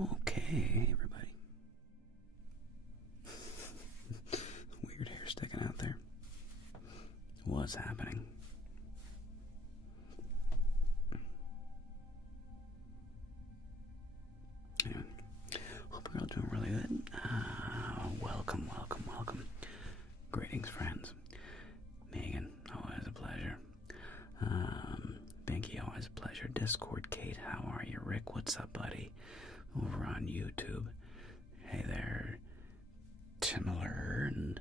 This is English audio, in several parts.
Okay, everybody. Weird hair sticking out there. What's happening? Anyway, hope you're all doing really good. Welcome. Greetings, friends. Megan, always a pleasure. Binky, always a pleasure. Discord, Kate, how are you? Rick, what's up, buddy? Over on YouTube. Hey there, Timler and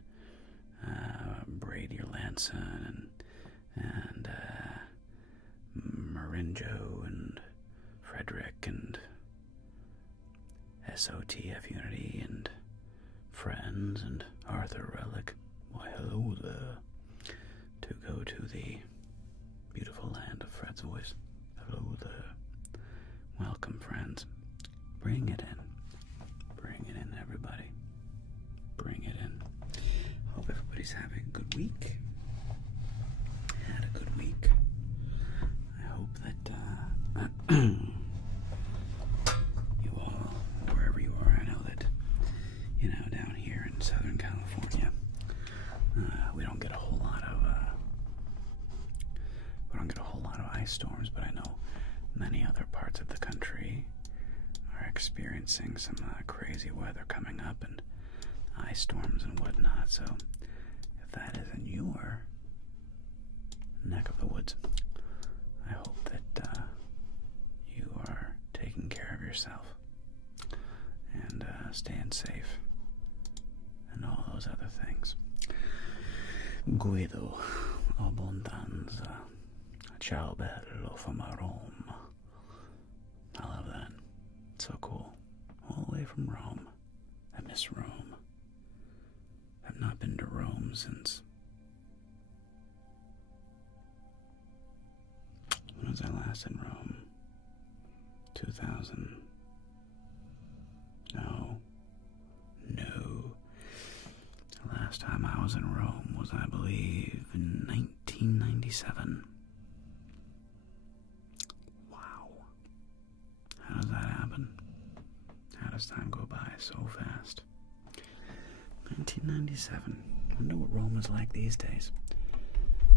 Brady Lanson and Marinjo and Frederick and SOTF Unity and friends and Arthur Relic. Why, hello there. To go to the beautiful land of Fred's voice. Hello there. Welcome, friends. Bring it in. Bring it in, everybody. Bring it in. Hope everybody's having a good week. Had a good week. I hope that you all, wherever you are, I know that, down here in Southern California, we don't get a whole lot of ice storms, but I know many other parts of the country are experiencing some crazy weather coming up and ice storms and whatnot. So if that is in your neck of the woods, I hope that you are taking care of yourself and staying safe and all those other things. Guido abbondanza, ciao bello from Rome. I love that. It's so cool. All the way from Rome. I miss Rome. I've not been to Rome since... When was I last in Rome? 2000. No. The last time I was in Rome was, I believe, in 1997. Wow. How does that happen? How does time go by so fast? 1997. I wonder what Rome is like these days.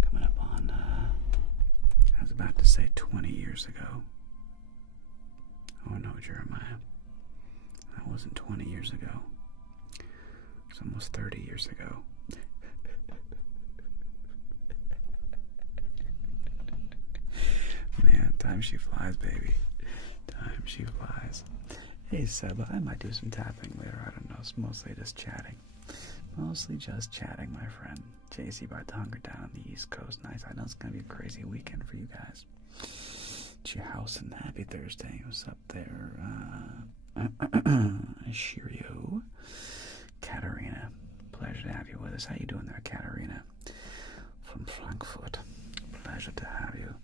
Coming up on, I was about to say 20 years ago. Oh no, Jeremiah. That wasn't 20 years ago. It was almost 30 years ago. Man, time she flies, baby. Time she flies. Hey, Seba, I might do some tapping later. I don't know. It's mostly just chatting. Mostly just chatting, my friend. JC Bartonger down on the East Coast. Nice. I know it's going to be a crazy weekend for you guys. It's your house and happy Thursday. What's up there? Shirio. Katarina. Pleasure to have you with us. How you doing there, Katarina? From Frankfurt. Pleasure to have you.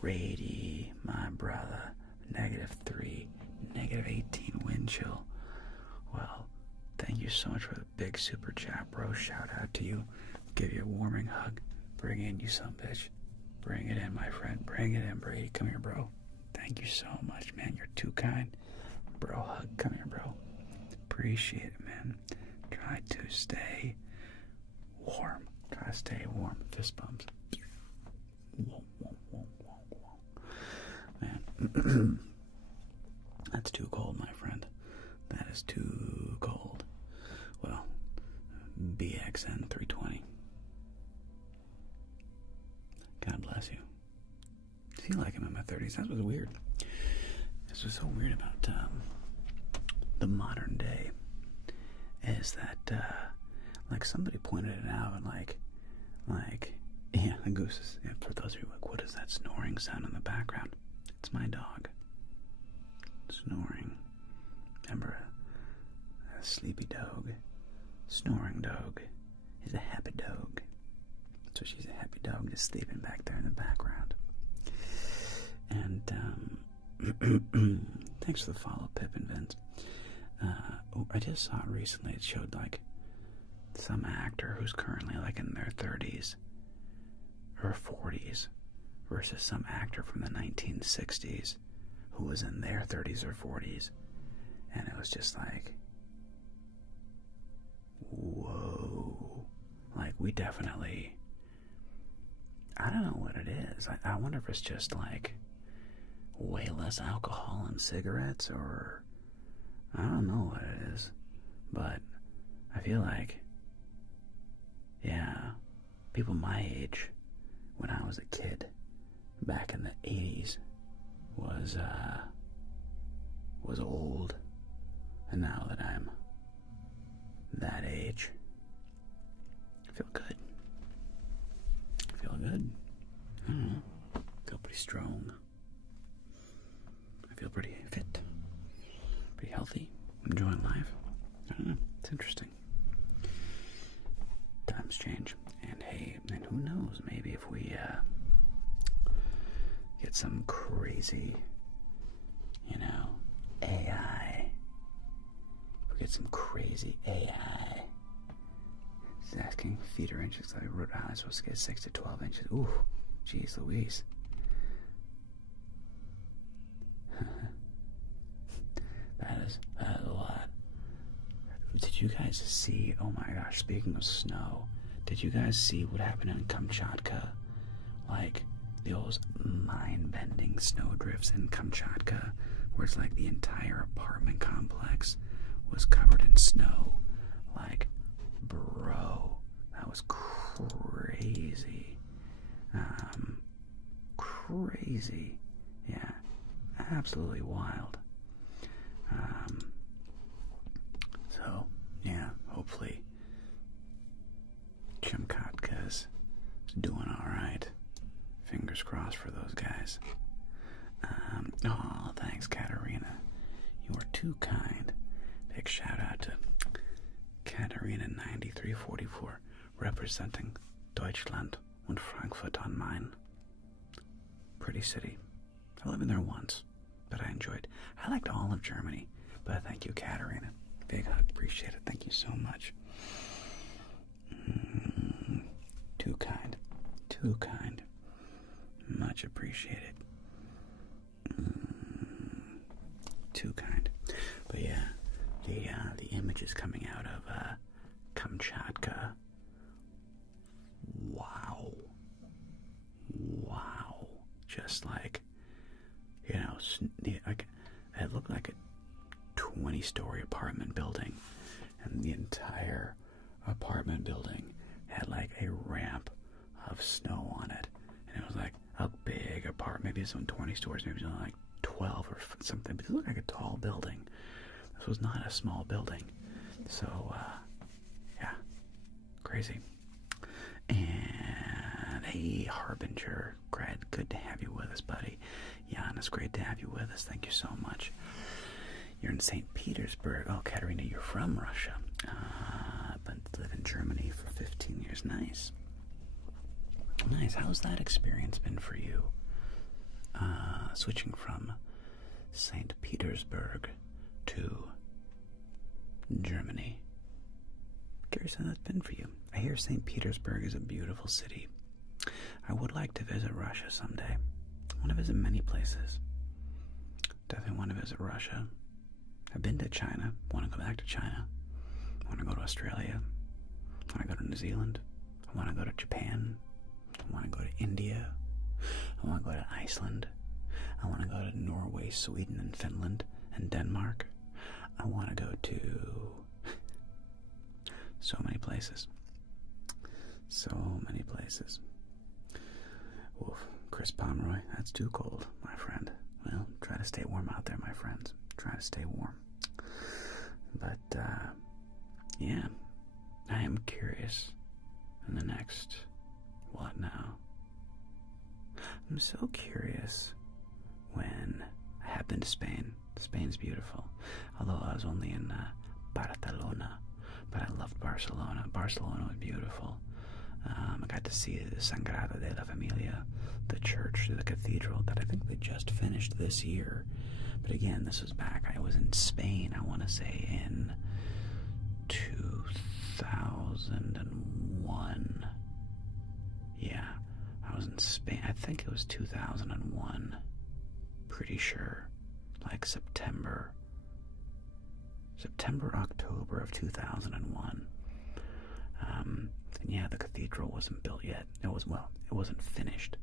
Brady, my brother. -3, -18 wind chill. Well, thank you so much for the big super chat, bro. Shout out to you. Give you a warming hug. Bring in, you son bitch. Bring it in, my friend. Bring it in, Brady. Come here, bro. Thank you so much, man. You're too kind. Bro, hug. Come here, bro. Appreciate it, man. Try to stay warm. Try to stay warm. Fist bumps. Man. That's too cold, my friend. That is too cold. Well, BXN 320. God bless you. I feel like I'm in my 30s. That was weird. This was so weird about the modern day. Is that like somebody pointed it out and like yeah, the gooses. Yeah, for those of you like, what is that snoring sound in the background? It's my dog snoring. Remember, a sleepy dog, snoring dog is a happy dog. So she's a happy dog just sleeping back there in the background. And thanks for the follow, Pip and Vince. I just saw it recently. It showed like some actor who's currently like in their 30s or 40s versus some actor from the 1960s who was in their 30s or 40s. And it was just like, whoa. Like, we definitely, I don't know what it is. I wonder if it's just like way less alcohol and cigarettes, or I don't know what it is. But I feel like, yeah, people my age, when I was a kid, back in the 80s, was old. And now that I'm that age, I feel good. I feel good. I don't know. I feel pretty strong. I feel pretty fit. Pretty healthy. Enjoying life. I don't know. It's interesting. Times change. And hey, and who knows, maybe if we get some crazy, AI. If we get some crazy AI. It's asking feet or inches. I wrote down I'm supposed to get 6 to 12 inches. Ooh, jeez Louise. That is a lot. Did you guys see, oh my gosh, speaking of snow, did you guys see what happened in Kamchatka? Like, those mind-bending snow drifts in Kamchatka, where it's like the entire apartment complex was covered in snow. Like, bro, that was crazy. Crazy. Yeah, absolutely wild. So, yeah, hopefully Kamchatka's doing alright. Fingers crossed for those guys. Oh, thanks, Katarina. You are too kind. Big shout out to Katarina9344, representing Deutschland und Frankfurt am Main. Pretty city. I lived in there once, but I enjoyed. I liked all of Germany, but thank you, Katarina. Big hug, appreciate it. Thank you so much. Too kind. Too kind. Much appreciated. Too kind. But yeah, the images coming out of Kamchatka. Wow. Just like, like, it looked like a 20-story apartment building, and the entire apartment building had like a ramp of snow on it, and it was like a big apartment. Maybe it's on 20 stories, maybe it's only like 12 or something, but it looked like a tall building. This was not a small building. So yeah, crazy. And hey, Harbinger, good to have you with us, buddy. Jan, it's great to have you with us. Thank you so much. You're in St. Petersburg. Oh, Katerina, you're from Russia, but live in Germany for 15 years. Nice. Nice. How's that experience been for you? Switching from St. Petersburg to Germany. Curious how that's been for you. I hear St. Petersburg is a beautiful city. I would like to visit Russia someday. I want to visit many places. Definitely want to visit Russia. I've been to China. I want to go back to China. I want to go to Australia. I want to go to New Zealand. I want to go to Japan. I want to go to India. I want to go to Iceland. I want to go to Norway, Sweden, and Finland, and Denmark. I want to go to so many places. So many places. Oof. Chris Pomeroy, that's too cold, my friend. Well, try to stay warm out there, my friends. Try to stay warm. But, yeah. I am curious in the next, what now? I'm so curious when I have been to Spain. Spain's beautiful. Although I was only in Barcelona, but I loved Barcelona. Barcelona was beautiful. I got to see the Sagrada de la Familia, the church, the cathedral that I think they just finished this year. But again, this was back. I was in Spain, I want to say, in 2001. Yeah, I was in Spain. I think it was 2001. Pretty sure. Like September. September, October of 2001. And yeah, the cathedral wasn't built yet. It wasn't finished.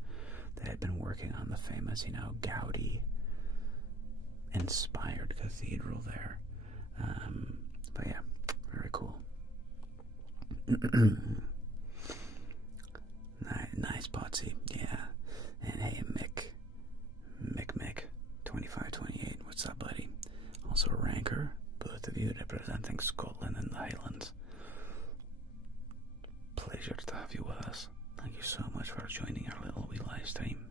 They had been working on the famous, Gaudi-inspired cathedral there. But yeah, very cool. Nice, Potsy. Yeah. And hey, Mick, 2528. What's up, buddy? Also, Ranker, both of you representing Scotland and the Highlands. Pleasure to have you with us. Thank you so much for joining our little wee live stream.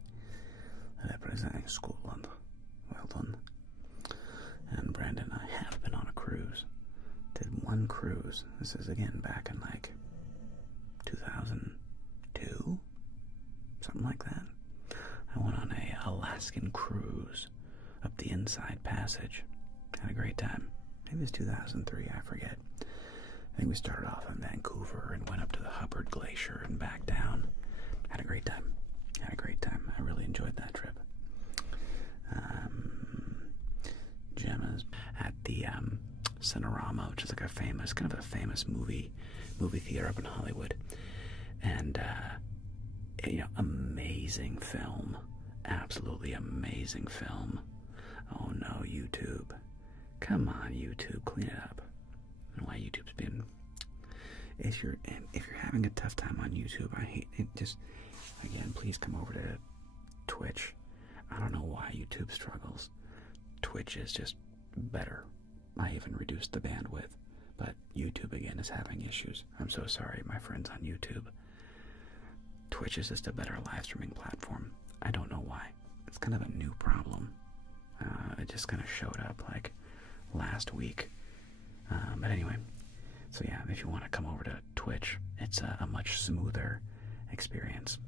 Representing Scotland. Well done. And Brandon, I have been on a cruise. Did one cruise. This is again back in 2002? Something like that. I went on a Alaskan cruise up the Inside Passage. Had a great time. Maybe it was 2003, I forget. I think we started off in Vancouver and went up to the Hubbard Glacier and back down. Had a great time. I really enjoyed that trip. Gemma's at the Cinerama, which is like a famous movie theater up in Hollywood. And, amazing film. Absolutely amazing film. Oh no, YouTube. Come on, YouTube, clean it up. I don't know why YouTube's been... If you're having a tough time on YouTube, I hate it. Just, again, please come over to Twitch. I don't know why YouTube struggles. Twitch is just better. I even reduced the bandwidth. But YouTube, again, is having issues. I'm so sorry, my friends on YouTube. Twitch is just a better live streaming platform. I don't know why. It's kind of a new problem. It just kind of showed up last week. But anyway, so yeah, if you want to come over to Twitch, it's a much smoother experience.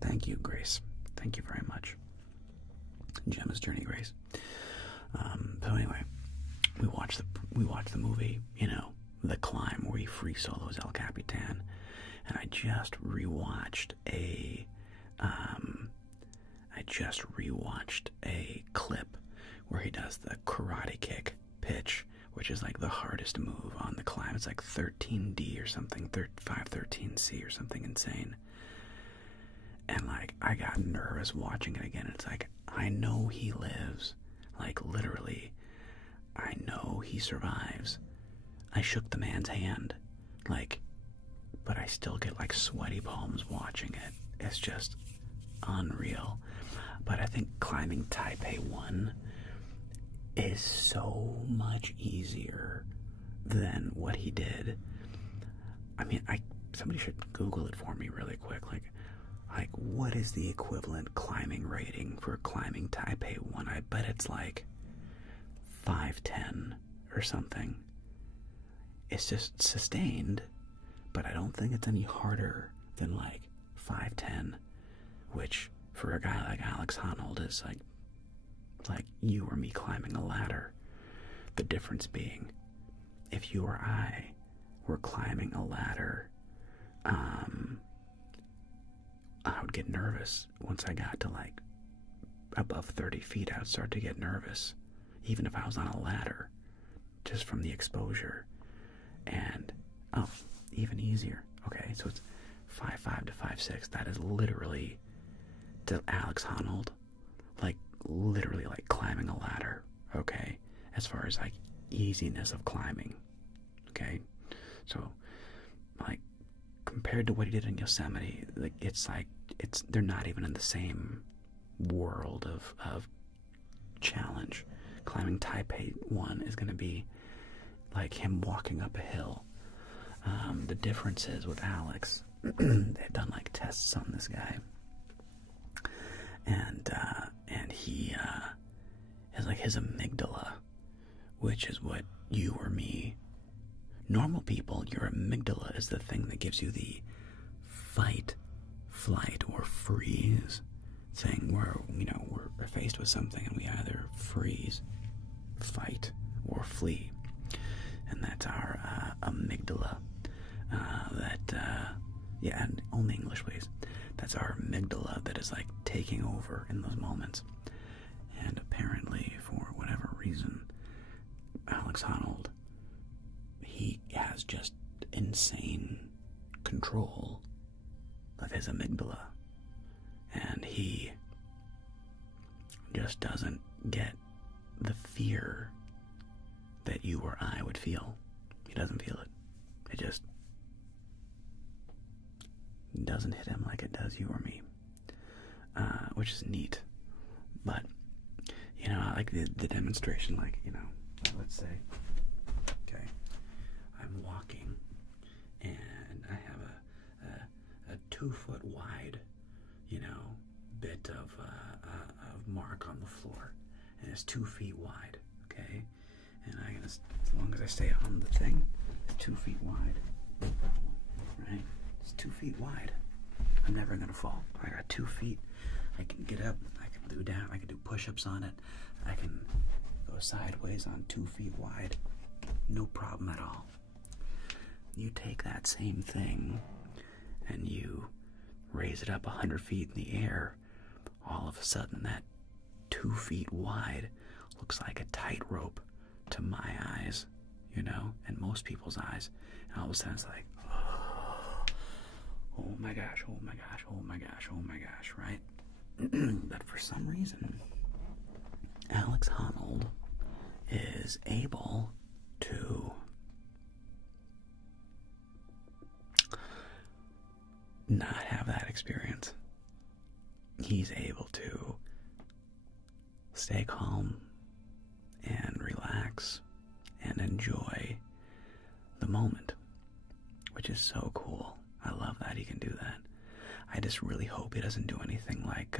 Thank you, Grace. Thank you very much. Gemma's Journey, Grace. So anyway, we watched the movie, The Climb, where he free solos El Capitan, and I just rewatched a clip where he does the karate kick pitch, which is the hardest move on the climb. It's 13D or something, 513C or something insane. And I got nervous watching it again. It's I know he lives. Literally, I know he survives. I shook the man's hand. But I still get sweaty palms watching it. It's just unreal. But I think climbing Taipei 1 is so much easier than what he did. I mean, somebody should Google it for me really quick. What is the equivalent climbing rating for climbing Taipei 1? I bet it's 510 or something. It's just sustained, but I don't think it's any harder than 510, which for a guy like Alex Honnold is like you or me climbing a ladder. The difference being, if you or I were climbing a ladder, I would get nervous. Once I got to above 30 feet, I would start to get nervous, even if I was on a ladder, just from the exposure. And even easier. Okay, so it's 5'5" to 5'6". That is literally to Alex Honnold, literally climbing a ladder. Okay, as far as easiness of climbing. Okay, so compared to what he did in Yosemite, they're not even in the same world of challenge. Climbing Taipei 1 is going to be like him walking up a hill. The difference is with Alex, they've done tests on this guy, and he has his amygdala, which is what you or me, normal people, your amygdala is the thing that gives you the fight, flight, or freeze thing, where we're faced with something and we either freeze, fight, or flee. And that's our amygdala. And only English, please. That's our amygdala that is taking over in those moments. And apparently, for whatever reason, just doesn't get the fear that you or I would feel. He doesn't feel it. It just doesn't hit him like it does you or me, which is neat. But, you know, I like the demonstration, like, you know, let's say, okay, I'm walking and I have a 2 foot wide, you know, bit of mark on the floor, and it's 2 feet wide, okay, and as long as I stay on the thing, it's 2 feet wide, no problem, right? It's 2 feet wide. I'm never gonna fall. I got 2 feet. I can get up. I can do down. I can do push-ups on it. I can go sideways on 2 feet wide. No problem at all. You take that same thing and you raise it up 100 feet in the air. All of a sudden, that 2 feet wide looks like a tightrope to my eyes, you know, and most people's eyes. And all of a sudden, it's like, oh my gosh, oh my gosh, oh my gosh, oh my gosh, right? But for some reason, Alex Honnold is able to not have that experience. He's able to stay calm and relax and enjoy the moment, which is so cool. I love that he can do that. I just really hope he doesn't do anything like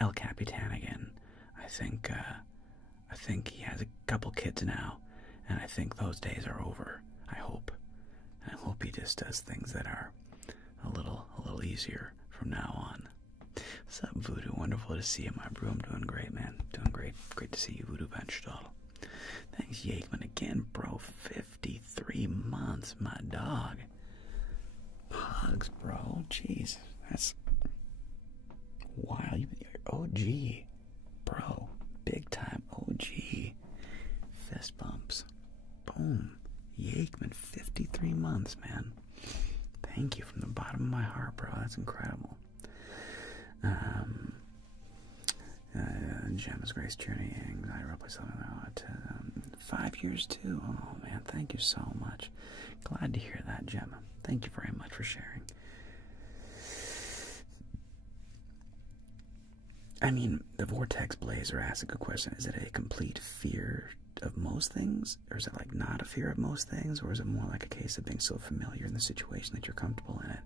El Capitan again. I think he has a couple kids now, and I think those days are over. I hope. And I hope he just does things that are a little easier from now on. What's up, Voodoo? Wonderful to see you, my bro. I'm doing great, man. Doing great. Great to see you, Voodoo Benchstall. Thanks, Yakeman, again, bro. 53 months, my dog. Pugs, bro. Jeez. That's wild. OG. Bro. Big time OG. Fist bumps. Boom. Yakeman, 53 months, man. Thank you from the bottom of my heart, bro. That's incredible. Gemma's Grace Journey, Anxiety Roleplay, something about 5 years too. Oh man, thank you so much. Glad to hear that, Gemma. Thank you very much for sharing. I mean, the Vortex Blazer asked a good question. Is it a complete fear of most things? Or is it like not a fear of most things? Or is it more like a case of being so familiar in the situation that you're comfortable in it?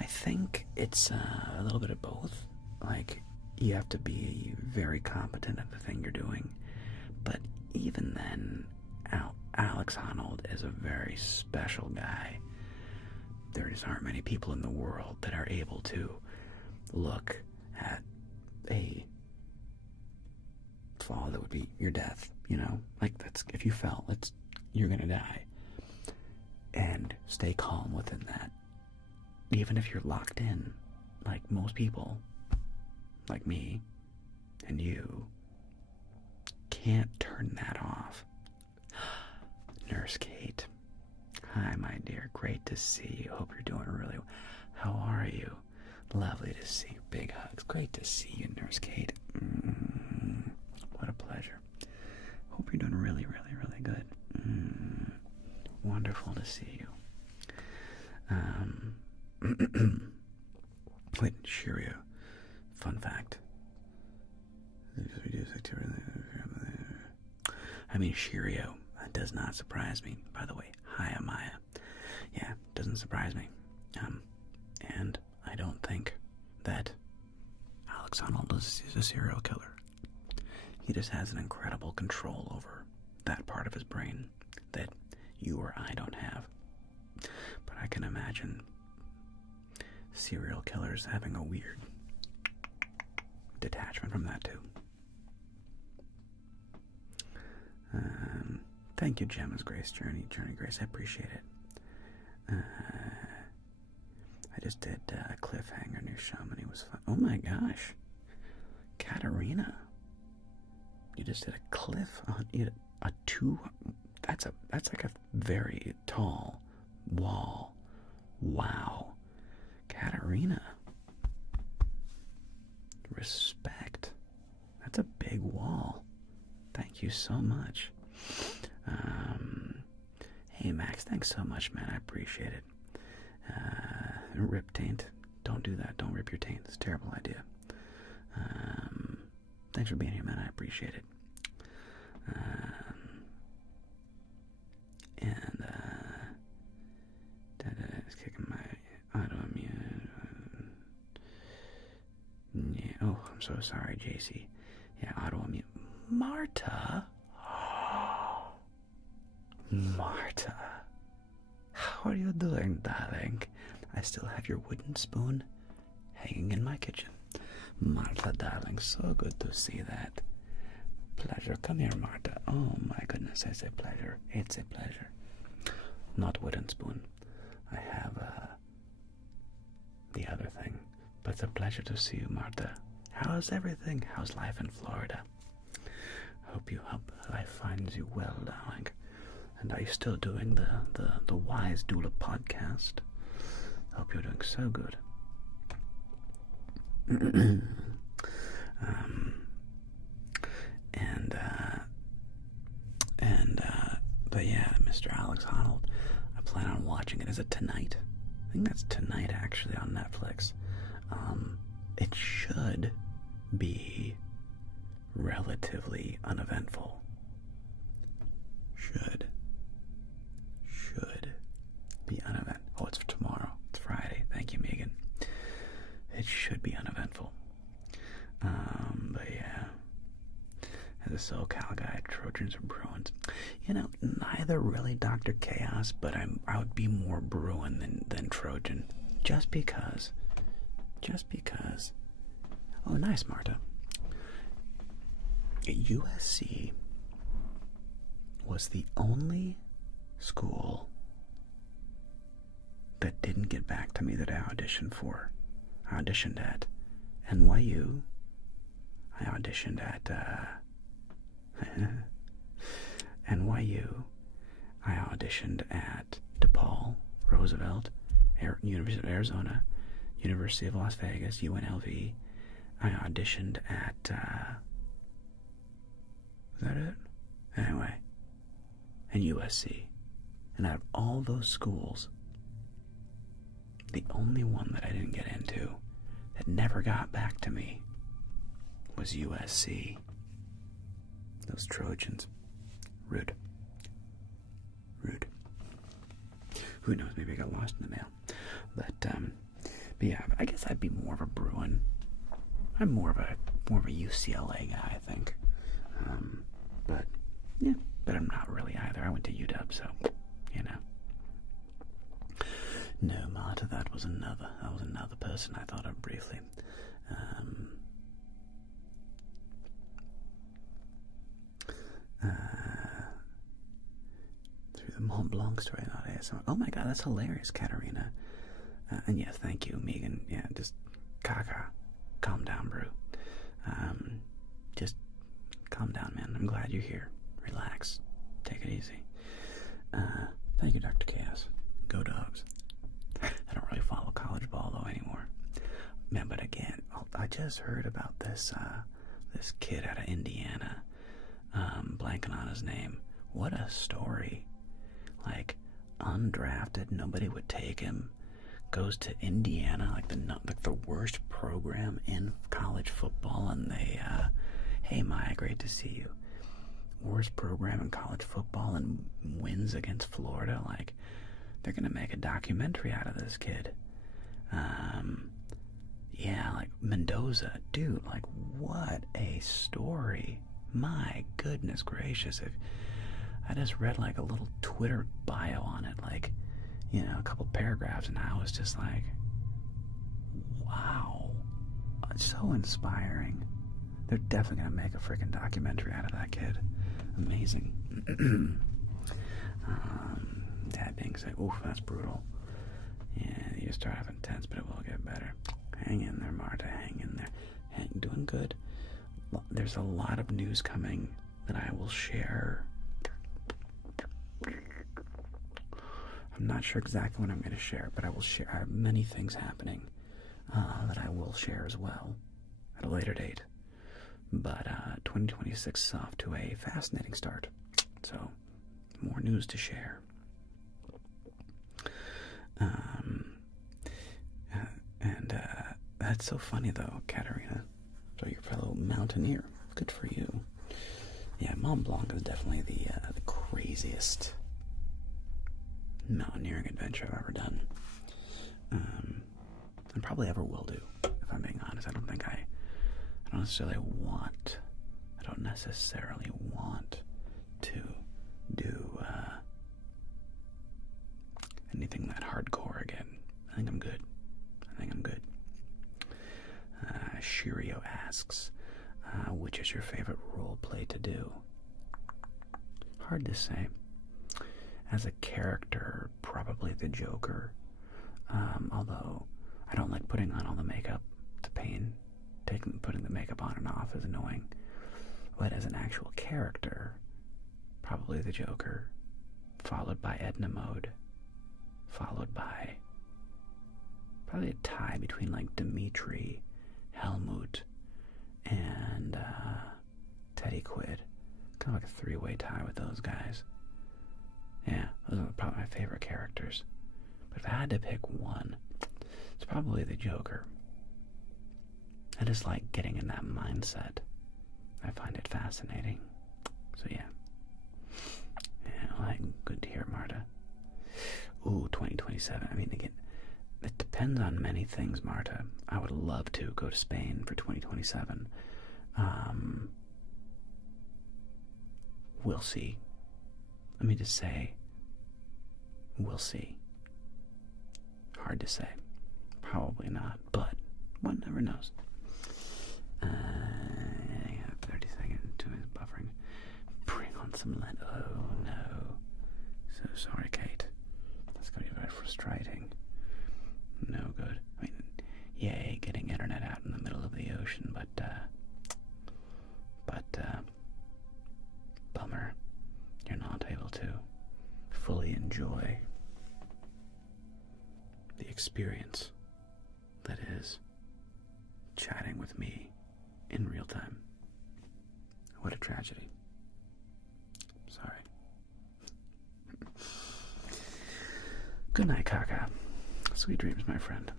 I think it's a little bit of both. Like, you have to be very competent at the thing you're doing. But even then, Alex Honnold is a very special guy. There just aren't many people in the world that are able to look at a fall that would be your death, you know? Like, that's, if you fell, you're gonna die. And stay calm within that. Even if you're locked in, like most people, like me and you, can't turn that off. Nurse Kate. Hi, my dear. Great to see you. Hope you're doing really well. How are you? Lovely to see you. Big hugs. Great to see you, Nurse Kate. What a pleasure. Hope you're doing really, really, really good. Wonderful to see you. Wait, Shirio. Fun fact. I mean, Shirio. That does not surprise me. By the way, hi, Amaya. Yeah, doesn't surprise me. And I don't think that Alex Honnold is a serial killer. He just has an incredible control over that part of his brain that you or I don't have. But I can imagine serial killers having a weird detachment from that too. Thank you, Gemma's Grace Journey Grace. I appreciate it. I just did a cliffhanger new show and it was fun. Oh my gosh, Katarina, you just did a cliff on a two. That's like a very tall wall. Wow, Katarina. respect. That's a big wall. Thank you so much. Hey Max, thanks so much, man. I appreciate it. Rip taint. Don't do that. Don't rip your taint. It's a terrible idea. Thanks for being here, man. I appreciate it. It's kicking my autoimmune. Yeah. Oh, I'm so sorry, JC. Yeah, autoimmune. Marta? Marta. How are you doing, darling? I still have your wooden spoon hanging in my kitchen. Marta, darling, so good to see that. Pleasure. Come here, Marta. Oh my goodness, it's a pleasure. It's a pleasure. Not wooden spoon. I have the other thing. But it's a pleasure to see you, Marta. How's everything? How's life in Florida? Hope life finds you well, darling. And are you still doing the Wise Doula podcast? Hope you're doing so good. But yeah, Mr. Alex Honnold, I plan on watching it. Is it tonight? I think that's tonight, actually, on Netflix. It should be relatively uneventful. Should be uneventful. Oh, it's for tomorrow. It's Friday. Thank you, Megan. It should be uneventful. But yeah. As a SoCal guy, Trojans or Bruins? You know, neither really, Dr. Chaos, but I would be more Bruin than Trojan. Just because. Oh, nice, Marta. USC was the only school that didn't get back to me that I auditioned for. I auditioned at NYU. I auditioned at NYU. I auditioned at DePaul, Roosevelt, University of Arizona, University of Las Vegas, UNLV. I auditioned at, is that it? Anyway, and USC. And out of all those schools, the only one that I didn't get into, that never got back to me, was USC. Those Trojans. Rude. Who knows, maybe I got lost in the mail. But yeah, I guess I'd be more of a Bruin. I'm more of a UCLA guy, I think. But yeah, but I'm not really either. I went to UW, so you know. No, Marta, that was another person I thought of briefly. Through the Mont Blanc story, not ASMR. Oh my god, that's hilarious, Katarina. And yes, thank you, Megan. Yeah, just calm down, bro. Just calm down, man. I'm glad you're here. Relax. Take it easy. Thank you, Dr. Chaos. Go Dogs. I don't really follow college ball though anymore. Man, but again, I just heard about this kid out of Indiana. Blanking on his name. What a story. Like, undrafted, nobody would take him. Goes to Indiana, like the worst program in college football, and they, hey Maya, great to see you. Worst program in college football and wins against Florida. Like, they're gonna make a documentary out of this kid. Yeah, like Mendoza, dude, like what a story. My goodness gracious. I just read like a little Twitter bio on it, like, you know, a couple paragraphs, and I was just like, wow, it's so inspiring. They're definitely gonna make a freaking documentary out of that kid. Amazing. That being said, oof, that's brutal. Yeah, you start off intense, but it will get better. Hang in there, Marta, hang in there. Doing good. There's a lot of news coming that I will share. I'm not sure exactly what I'm going to share, but I will share. I have many things happening that I will share as well. at a later date. But 2026 is off to a fascinating start. So, more news to share. That's so funny though, Katerina. So your fellow mountaineer. Good for you. Yeah, Mont Blanc is definitely the craziest mountaineering adventure I've ever done. And probably ever will do, if I'm being honest. I don't necessarily want to do anything that hardcore again. I think I'm good. Shirio asks, which is your favorite role play to do? Hard to say. As a character, probably the Joker. Although I don't like putting on all the makeup. It's a pain. Putting the makeup on and off is annoying. But as an actual character, probably the Joker, followed by Edna Mode, followed by probably a tie between like Dimitri, Helmut, and Teddy Quid. Kind of like a three-way tie with those guys. Yeah, those are probably my favorite characters. But if I had to pick one, it's probably the Joker. I just like getting in that mindset. I find it fascinating. So yeah. Yeah, good to hear, Marta. Ooh, 2027. I mean, again, it depends on many things, Marta. I would love to go to Spain for 2027. We'll see. Let me just say, we'll see. Hard to say. Probably not, but one never knows. 30 seconds to his buffering. Bring on some land. Oh no. So sorry, Kate. That's going to be very frustrating. No good. I mean, yay, getting internet out in the middle of the ocean, but bummer. You're not able to fully enjoy the experience that is chatting with me in real time. What a tragedy. Sorry. Good night, Kaka. Sweet dreams, my friend.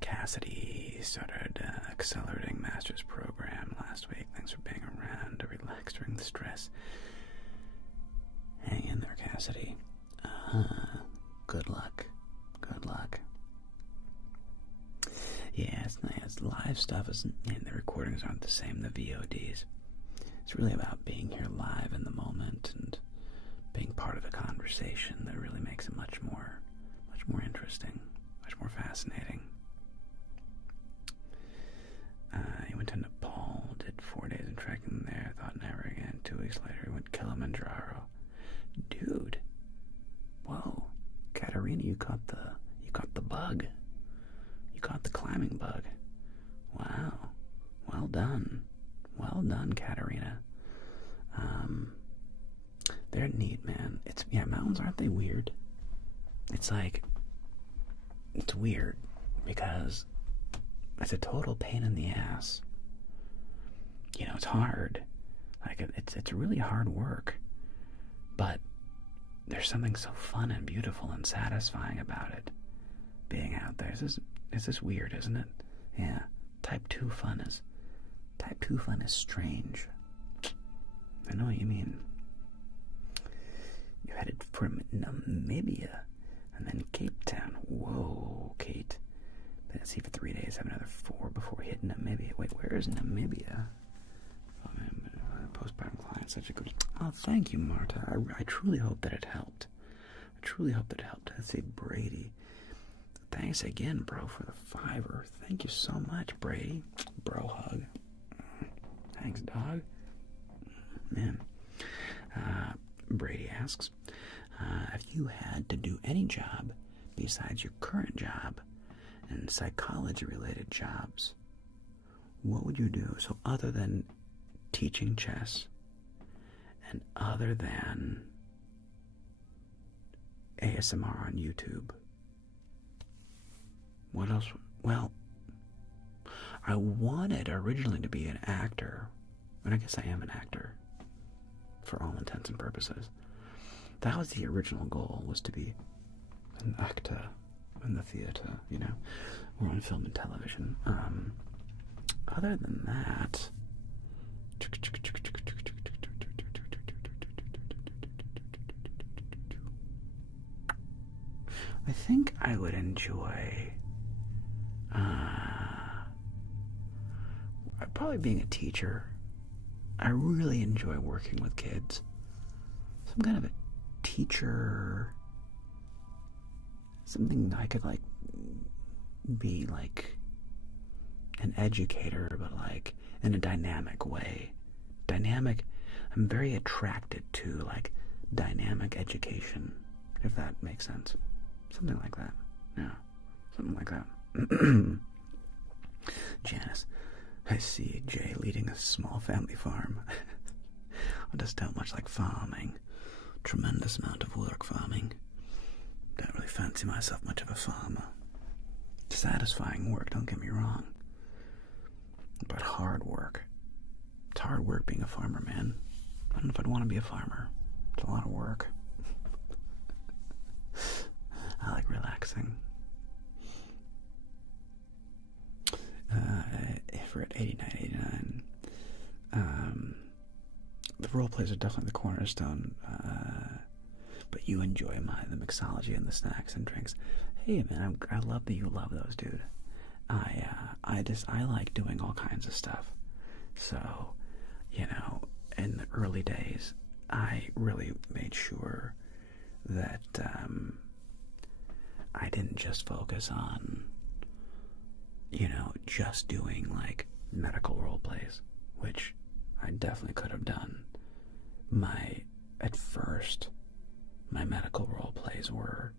Cassidy started accelerating master's program last week. Thanks for being around to relax during the stress. Hang in there, Cassidy. Good luck. Good luck. Yeah, it's nice. Live stuff isn't, and the recordings aren't the same, the VODs. It's really about being here live in the moment and being part of the conversation that really makes it much more interesting, much more fascinating. He went to Nepal, did 4 days of trekking there, thought never again. 2 weeks later, he went Kilimanjaro. Dude, whoa, Katerina, you caught the bug. You caught the climbing bug. Wow, well done, Katerina. They're neat, man. Mountains, aren't they weird? It's weird because it's a total pain in the ass. It's hard. It's really hard work. But there's something so fun and beautiful and satisfying about it. Being out there. It's just weird, isn't it? Yeah. Type 2 fun is strange. I know what you mean. You headed for Namibia and then Cape Town. Whoa, Kate. Been at sea for 3 days, have another 4 before hitting Namibia. Wait, where is Namibia? Postpartum client, such a good... Oh, thank you, Marta. I truly hope that it helped. Let's see, Brady. Thanks again, bro, for the $5. Thank you so much, Brady. Bro hug. Thanks, dog. Man. Brady asks, if you had to do any job besides your current job and psychology-related jobs, what would you do? So other than teaching chess and other than ASMR on YouTube, what else? Well, I wanted originally to be an actor, and I guess I am an actor for all intents and purposes. That was the original goal, was to be an actor in the theater, you know, or on film and television. Other than that, I think I would enjoy probably being a teacher. I really enjoy working with kids. Some kind of a teacher, something I could like be like an educator, but like in a dynamic way. Dynamic, I'm very attracted to like dynamic education, if that makes sense. Something like that. Yeah, something like that. Janice, I see Jay leading a small family farm. I just don't much like farming. Tremendous amount of work farming. Don't really fancy myself much of a farmer. Satisfying work, don't get me wrong. But hard work. It's hard work being a farmer, man. I don't know if I'd want to be a farmer. It's a lot of work. I like relaxing. If we're at 89, the role plays are definitely the cornerstone. But you enjoy the mixology and the snacks and drinks. Hey man, I love that you love those, dude. I like doing all kinds of stuff. So, you know, in the early days, I really made sure that I didn't just focus on, you know, just doing like medical role plays, which I definitely could have done. At first, my medical role plays were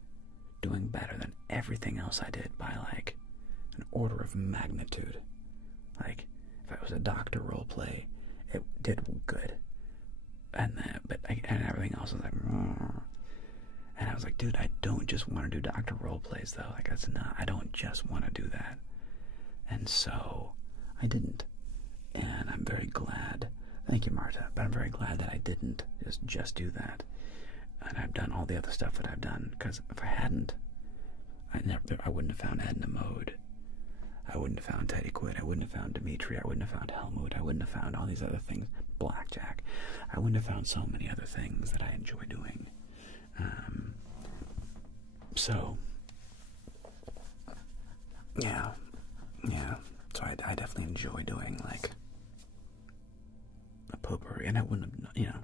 doing better than everything else I did by like an order of magnitude. Like, if I was a doctor role play, it did good. And everything else was like, and I was like, dude, I don't just want to do doctor role plays though. Like, I don't just want to do that. And so I didn't. And I'm very glad. Thank you, Marta. But I'm very glad that I didn't just do that. And I've done all the other stuff that I've done. Because if I hadn't, I wouldn't have found Edna Mode. I wouldn't have found Teddy Quid. I wouldn't have found Dimitri. I wouldn't have found Helmut. I wouldn't have found all these other things. Blackjack. I wouldn't have found so many other things that I enjoy doing. So, yeah. So I definitely enjoy doing like a potpourri, and I wouldn't have, you know,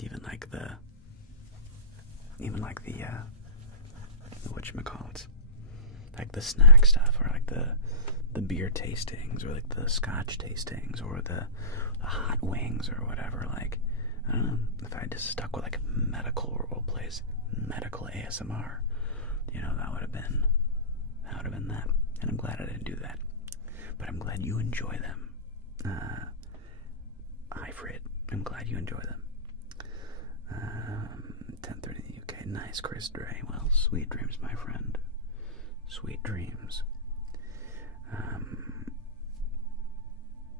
even like the whatchamacallits, like the snack stuff, or like the beer tastings, or like the scotch tastings, or the hot wings, or whatever. Like, I don't know, if I just stuck with like medical role plays, medical ASMR, you know, that would have been that. And I'm glad I didn't do that. But I'm glad you enjoy them. Hi, Fred. I'm glad you enjoy them. 10:30 in the UK. Nice, Chris Dre. Well, sweet dreams, my friend. Sweet dreams.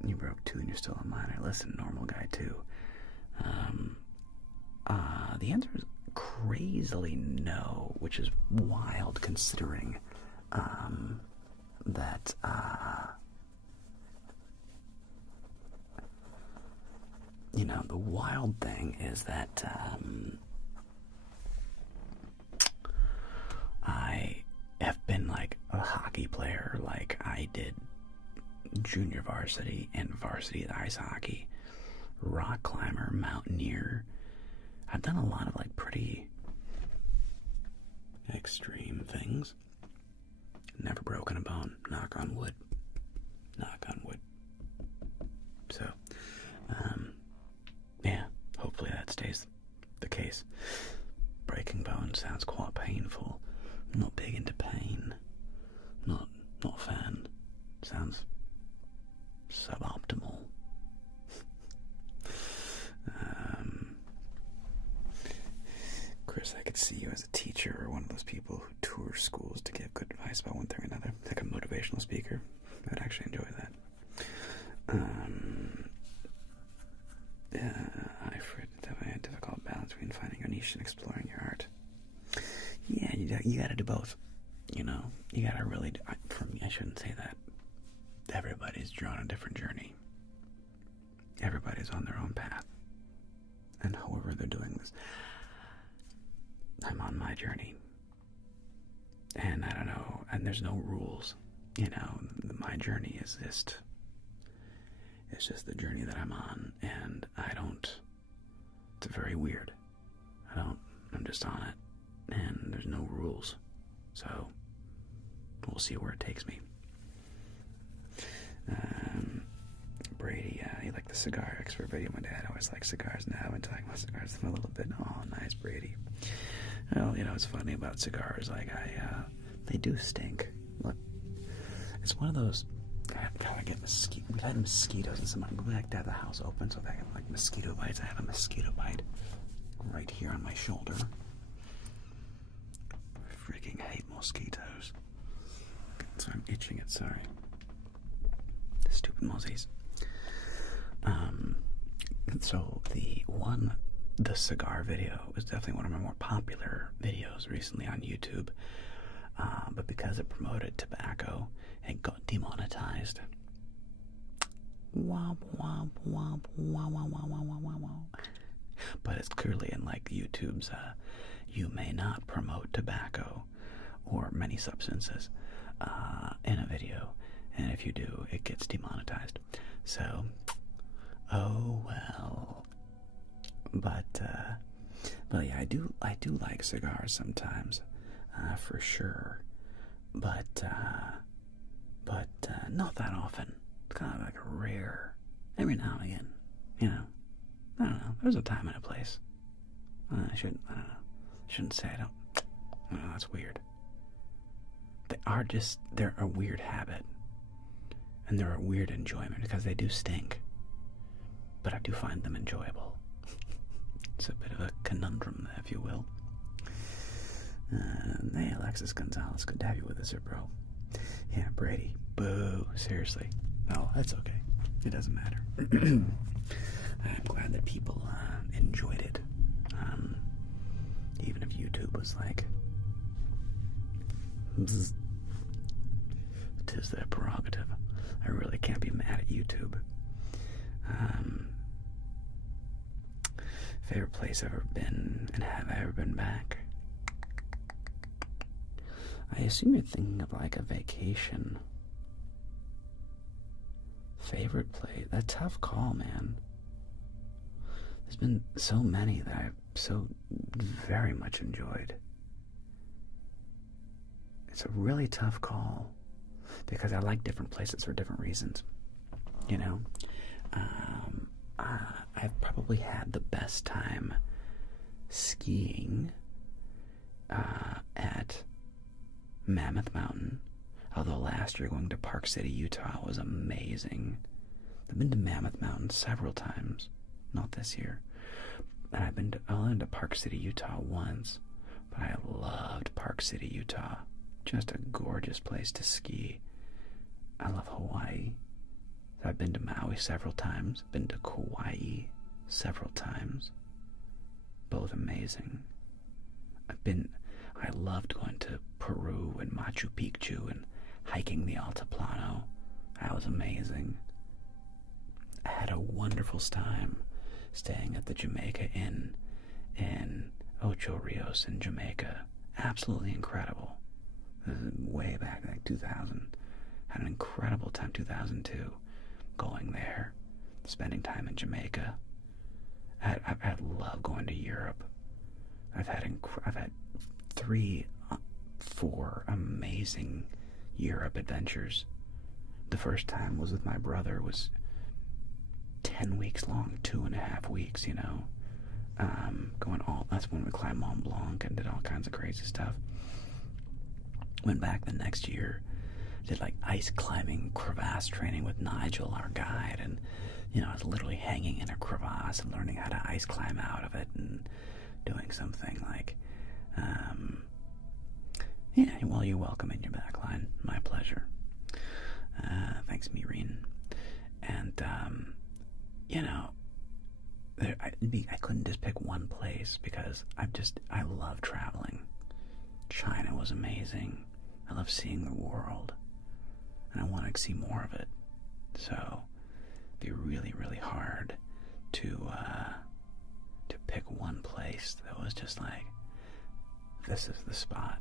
You broke 2 and you're still a minor. Listen, normal guy too. The answer is crazily no, which is wild considering that you know, the wild thing is that I have been like a hockey player. Like, I did junior varsity and varsity ice hockey, rock climber, mountaineer. I've done a lot of like pretty extreme things. Never broken a bone. Knock on wood. Knock on wood. So, yeah, hopefully that stays the case. Breaking bones sounds quite painful. I'm not big into pain. Not a fan. Sounds suboptimal. Chris, I could see you as a teacher or one of those people who tour schools to give good advice about one thing or another, like a motivational speaker. I'd actually enjoy that. I definitely had a difficult balance between finding your niche and exploring your art. Yeah, you gotta do both. You know, you gotta really do, for me, I shouldn't say that. Everybody's drawn a different journey. Everybody's on their own path. And however they're doing this, I'm on my journey. And I don't know, and there's no rules. You know, my journey is just, it's just the journey that I'm on, and it's very weird. I'm just on it, and there's no rules. So, we'll see where it takes me. Brady, he liked the cigar expert video. My dad always likes cigars now. I've been talking about cigars a little bit. Oh, nice, Brady. Well, you know, it's funny about cigars. Like, they do stink. Look, it's one of those. God, I get mosquito. We've had mosquitoes in some. We like to have the house open so that I get like mosquito bites. I have a mosquito bite right here on my shoulder. I freaking hate mosquitoes. So I'm itching it. Sorry. Stupid mozzies. So the cigar video is definitely one of my more popular videos recently on YouTube. But because it promoted tobacco, it got demonetized. Womp, womp, womp, womp, womp, womp, womp, womp, womp. But it's clearly in like YouTube's, you may not promote tobacco or many substances in a video. And if you do, it gets demonetized. So, oh well. But yeah, I do like cigars sometimes, for sure. But not that often. It's kind of like a rare, every now and again. You know, I don't know. There's a time and a place. I shouldn't say I don't know. That's weird. They're a weird habit. And they're a weird enjoyment because they do stink. But I do find them enjoyable. It's a bit of a conundrum, if you will. Hey, Alexis Gonzalez, good to have you with us here, bro. Yeah, Brady, boo, seriously. Oh, that's okay. It doesn't matter. I'm glad that people enjoyed it. Even if YouTube was like, bzz, it is their prerogative. I really can't be mad at YouTube. Favorite place I've ever been, and have I ever been back? I assume you're thinking of like a vacation. Favorite place? A tough call, man. There's been so many that I've so very much enjoyed. It's a really tough call because I like different places for different reasons. You know, I've probably had the best time skiing at Mammoth Mountain. Although last year going to Park City, Utah was amazing. I've been to Mammoth Mountain several times. Not this year. And I've only been to Park City, Utah once. But I loved Park City, Utah. Just a gorgeous place to ski. I love Hawaii. I've been to Maui several times. Been to Kauai several times. Both amazing. I loved going to Peru and Machu Picchu and hiking the Altiplano. That was amazing. I had a wonderful time staying at the Jamaica Inn in Ocho Rios in Jamaica. Absolutely incredible. This is way back, like 2000. Had an incredible time, 2002, going there, spending time in Jamaica. I've had love going to Europe. I've had 4 amazing Europe adventures. The first time was with my brother. It was 10 weeks long, 2.5 weeks, you know. That's when we climbed Mont Blanc and did all kinds of crazy stuff. Went back the next year, did like ice climbing, crevasse training with Nigel, our guide, and you know, I was literally hanging in a crevasse and learning how to ice climb out of it and doing something like, yeah, well, you're welcome in your back line. My pleasure. Thanks, Mireen. And, you know, I couldn't just pick one place because I love traveling. China was amazing. I love seeing the world. And I want to see more of it. So, it'd be really, really hard to pick one place that was just like, this is the spot.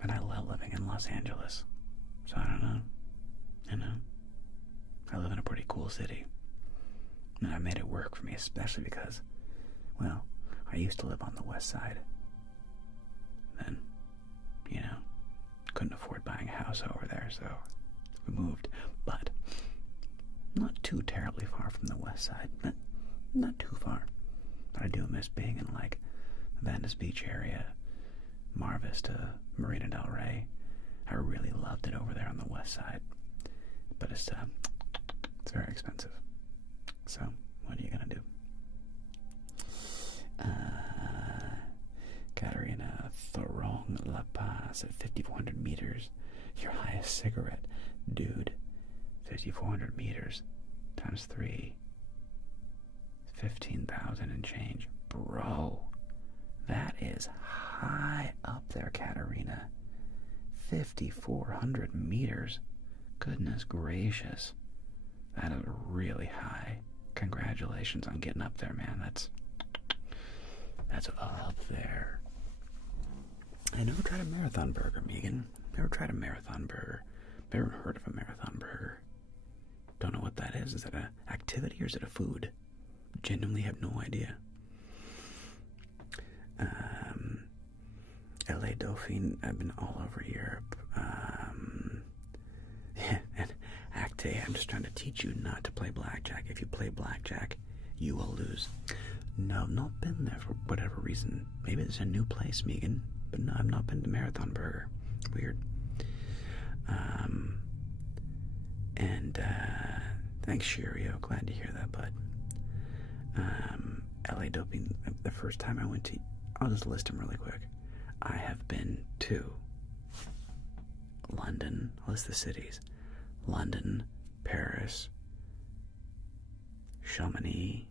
And I love living in Los Angeles. So I don't know. You know, I live in a pretty cool city. And I made it work for me, especially because, well, I used to live on the west side. Then, you know, couldn't afford buying a house over there, so we moved. But not too terribly far from the west side. Not too far. But I do miss being in, like, the Venice Beach area, Mar Vista, Marina del Rey. I really loved it over there on the west side. But it's very expensive. So, what are you going to do? Katarina Thorong La Paz at 5,400 meters. Your highest cigarette. Dude, 5,400 meters times 3. 15,000 and change. Bro, that is high up there, Katarina. 5,400 meters. Goodness gracious. That is really high. Congratulations on getting up there, man. That's up there. I never tried a marathon burger, Megan. Never tried a marathon burger. Never heard of a marathon burger. Don't know what that is. Is it an activity or is it a food? Genuinely have no idea. LA Dauphine, I've been all over Europe. And Act A, I'm just trying to teach you not to play blackjack. If you play blackjack, you will lose. No, I've not been there for whatever reason. Maybe it's a new place, Megan. But no, I've not been to Marathon Burger. Weird. Thanks, Shirio. Glad to hear that, bud. LA Doping, the first time I went to, I'll just list them really quick. I have been to London, I'll list the cities. London, Paris, Chamonix,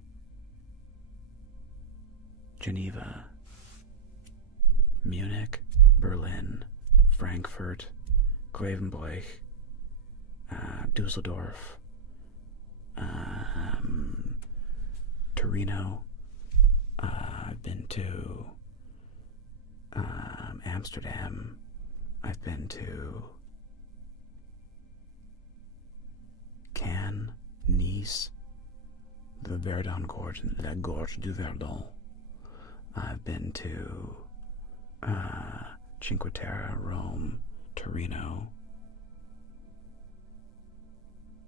Geneva, Munich, Berlin, Frankfurt, Grevenbroich, Dusseldorf, Torino. I've been to Amsterdam. I've been to Cannes, Nice, the Verdun Gorge, La Gorge du Verdon. I've been to Cinque Terre, Rome, Torino.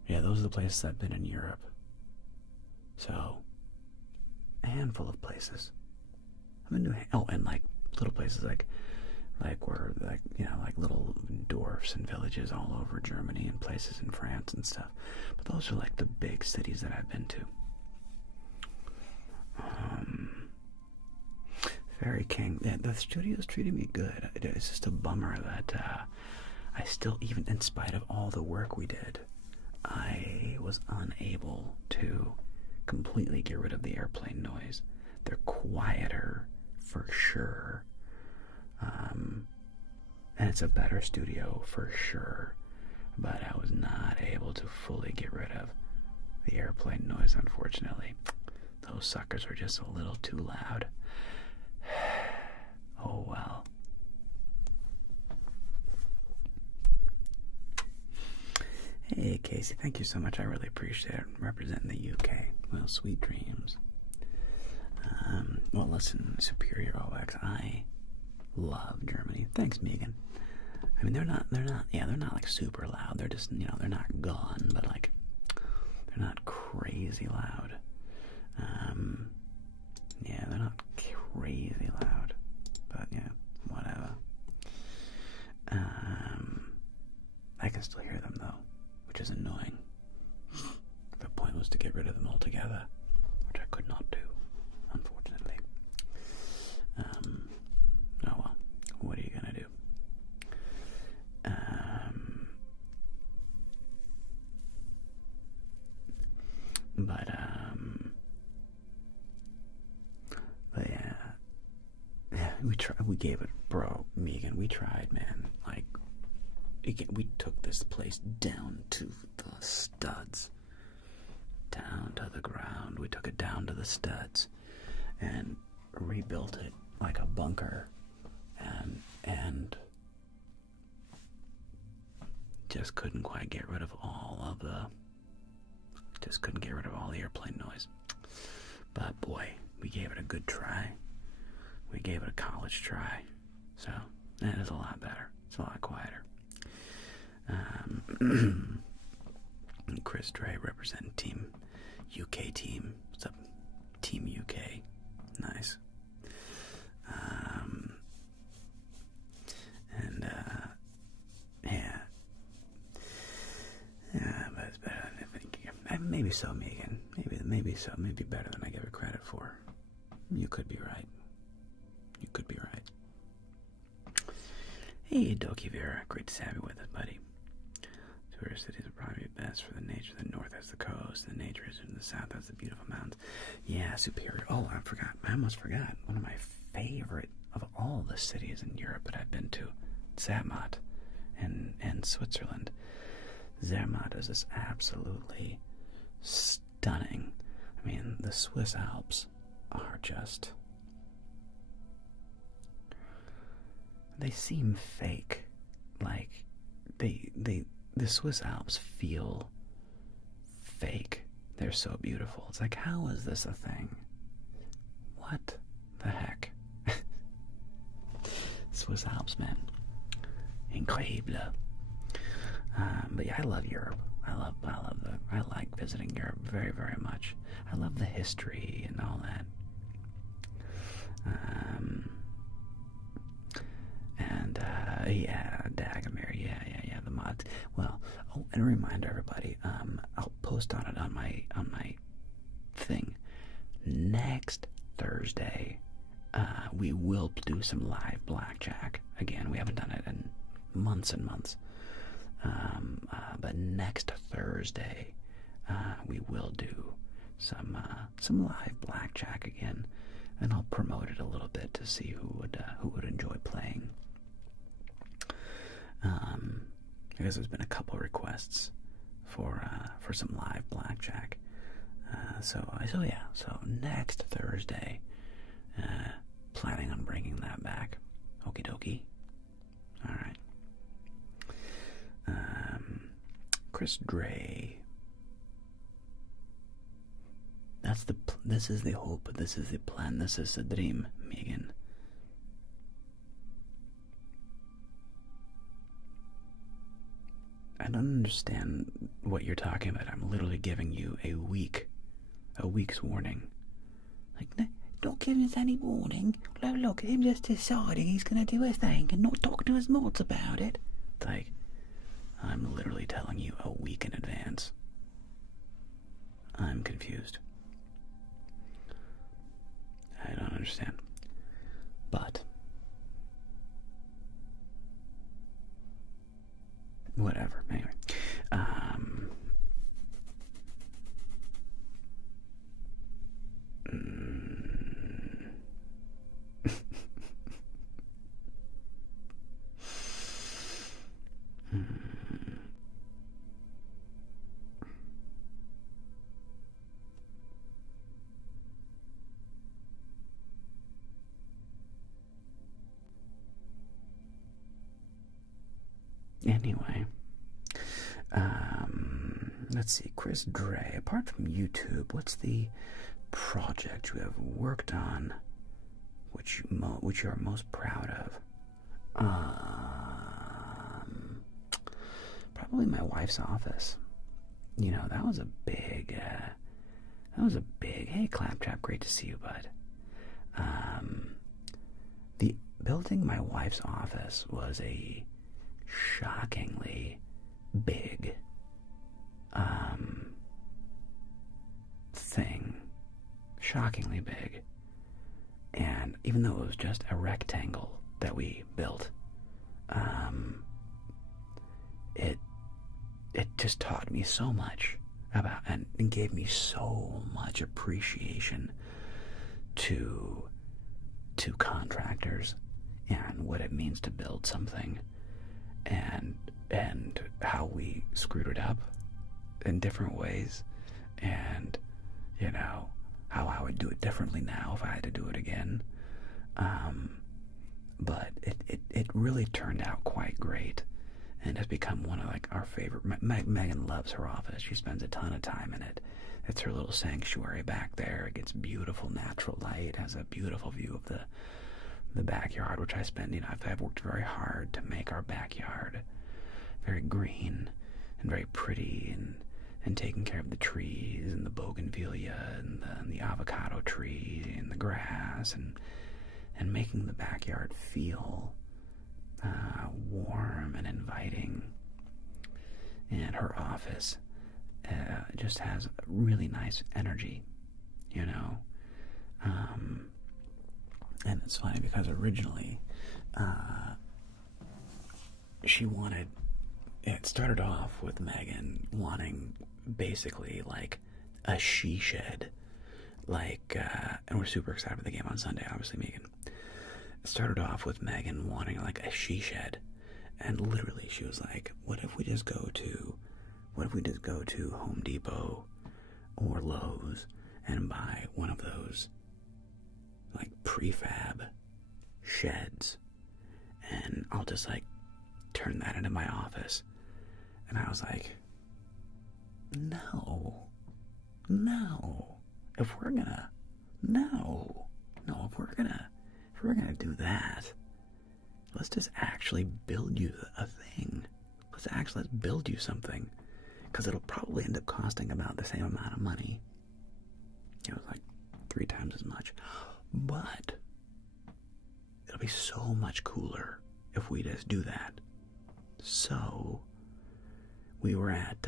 Yeah, those are the places I've been in Europe. So, a handful of places. I've been to, and like little places like where, like, you know, like little dwarfs and villages all over Germany and places in France and stuff. But those are like the big cities that I've been to. Fairy King, the studio's treating me good. It's just a bummer that I still, even in spite of all the work we did, I was unable to completely get rid of the airplane noise. They're quieter, for sure. And it's a better studio, for sure. But I was not able to fully get rid of the airplane noise, unfortunately. Those suckers are just a little too loud. Oh well. Hey Casey, thank you so much. I really appreciate it. Representing the UK. Well, sweet dreams. Well, listen, Superior OX, I love Germany. Thanks, Megan. I mean, they're not like super loud. They're just, you know, they're not gone, but like, they're not crazy loud. Yeah, they're not crazy loud, but yeah, whatever. I can still hear them though, which is annoying. The point was to get rid of them altogether, which I could not do, unfortunately. Oh well, what are you gonna do? But yeah, we gave it, bro, Megan, we tried, man. Like, again, we took this place down to the studs. Down to the ground. We took it down to the studs and rebuilt it like a bunker, and just couldn't quite get rid of all the airplane noise. But boy, we gave it a good try. We gave it a college try. So that is a lot better. It's a lot quieter. Chris Dre representing Team UK team. What's up, Team UK? Nice. Yeah, but it's better than I think. Maybe so, Megan. Maybe so. Maybe better than I give it credit for. You could be right. You could be right. Hey, Doki Vera. Great to have you with us, buddy. Tourist cities are probably best for the nature. The north has the coast. The nature is in the south has the beautiful mountains. Yeah, Superior. Oh, I forgot. I almost forgot. One of my favorite of all the cities in Europe that I've been to, Zermatt, and Switzerland. Zermatt is just absolutely stunning. I mean, the Swiss Alps are just... they seem fake. Like, the Swiss Alps feel fake. They're so beautiful. It's like, how is this a thing? What the heck? Swiss Alps, man. Incredible. But yeah, I love Europe. I like visiting Europe very, very much. I love the history and all that. Yeah, Dagomir, yeah, the mods. Well, oh, and a reminder, everybody, I'll post on it on my thing. Next Thursday, we will do some live blackjack. Again, we haven't done it in months and months. But next Thursday, we will do some live blackjack again, and I'll promote it a little bit to see who would enjoy playing. Because there's been a couple requests for some live blackjack. So next Thursday, planning on bringing that back. Okie dokie. All right. Chris Dre. This is the hope. This is the plan. This is the dream, Megan. I don't understand what you're talking about. I'm literally giving you a week's warning. Like, don't give us any warning. Look, him just deciding he's going to do a thing and not talk to his mods about it. It's like, I'm literally telling you a week in advance. I'm confused. I don't understand. But whatever. Anyway. Anyway, let's see, Chris Dre, apart from YouTube, what's the project you have worked on which you are most proud of? Probably my wife's office. You know, that was a big, hey, Claptrap, great to see you, bud. The building my wife's office was a shockingly big thing. Shockingly big. And even though it was just a rectangle that we built, it just taught me so much about, and gave me so much appreciation to contractors and what it means to build something, and how we screwed it up in different ways, and how I would do it differently now if I had to do it again. But it really turned out quite great, and has become one of our favorite. Megan loves her office. She spends a ton of time in it. It's her little sanctuary back there. It gets beautiful natural light, has a beautiful view of the backyard, which I spend, I've worked very hard to make our backyard very green and very pretty, and taking care of the trees and the bougainvillea and the avocado tree and the grass, and making the backyard feel warm and inviting. And her office just has really nice energy, and it's funny because originally it started off with Megan wanting basically a she shed, and we're super excited for the game on Sunday, obviously. Megan, it started off with Megan wanting a she shed, and literally she was like, what if we just go to Home Depot or Lowe's and buy one of those prefab sheds, and I'll just turn that into my office. And I was like, no, if we're gonna do that, let's just actually build you a thing. Let's build you something, because it'll probably end up costing about the same amount of money. It was 3 times as much, but it'll be so much cooler if we just do that. So we were at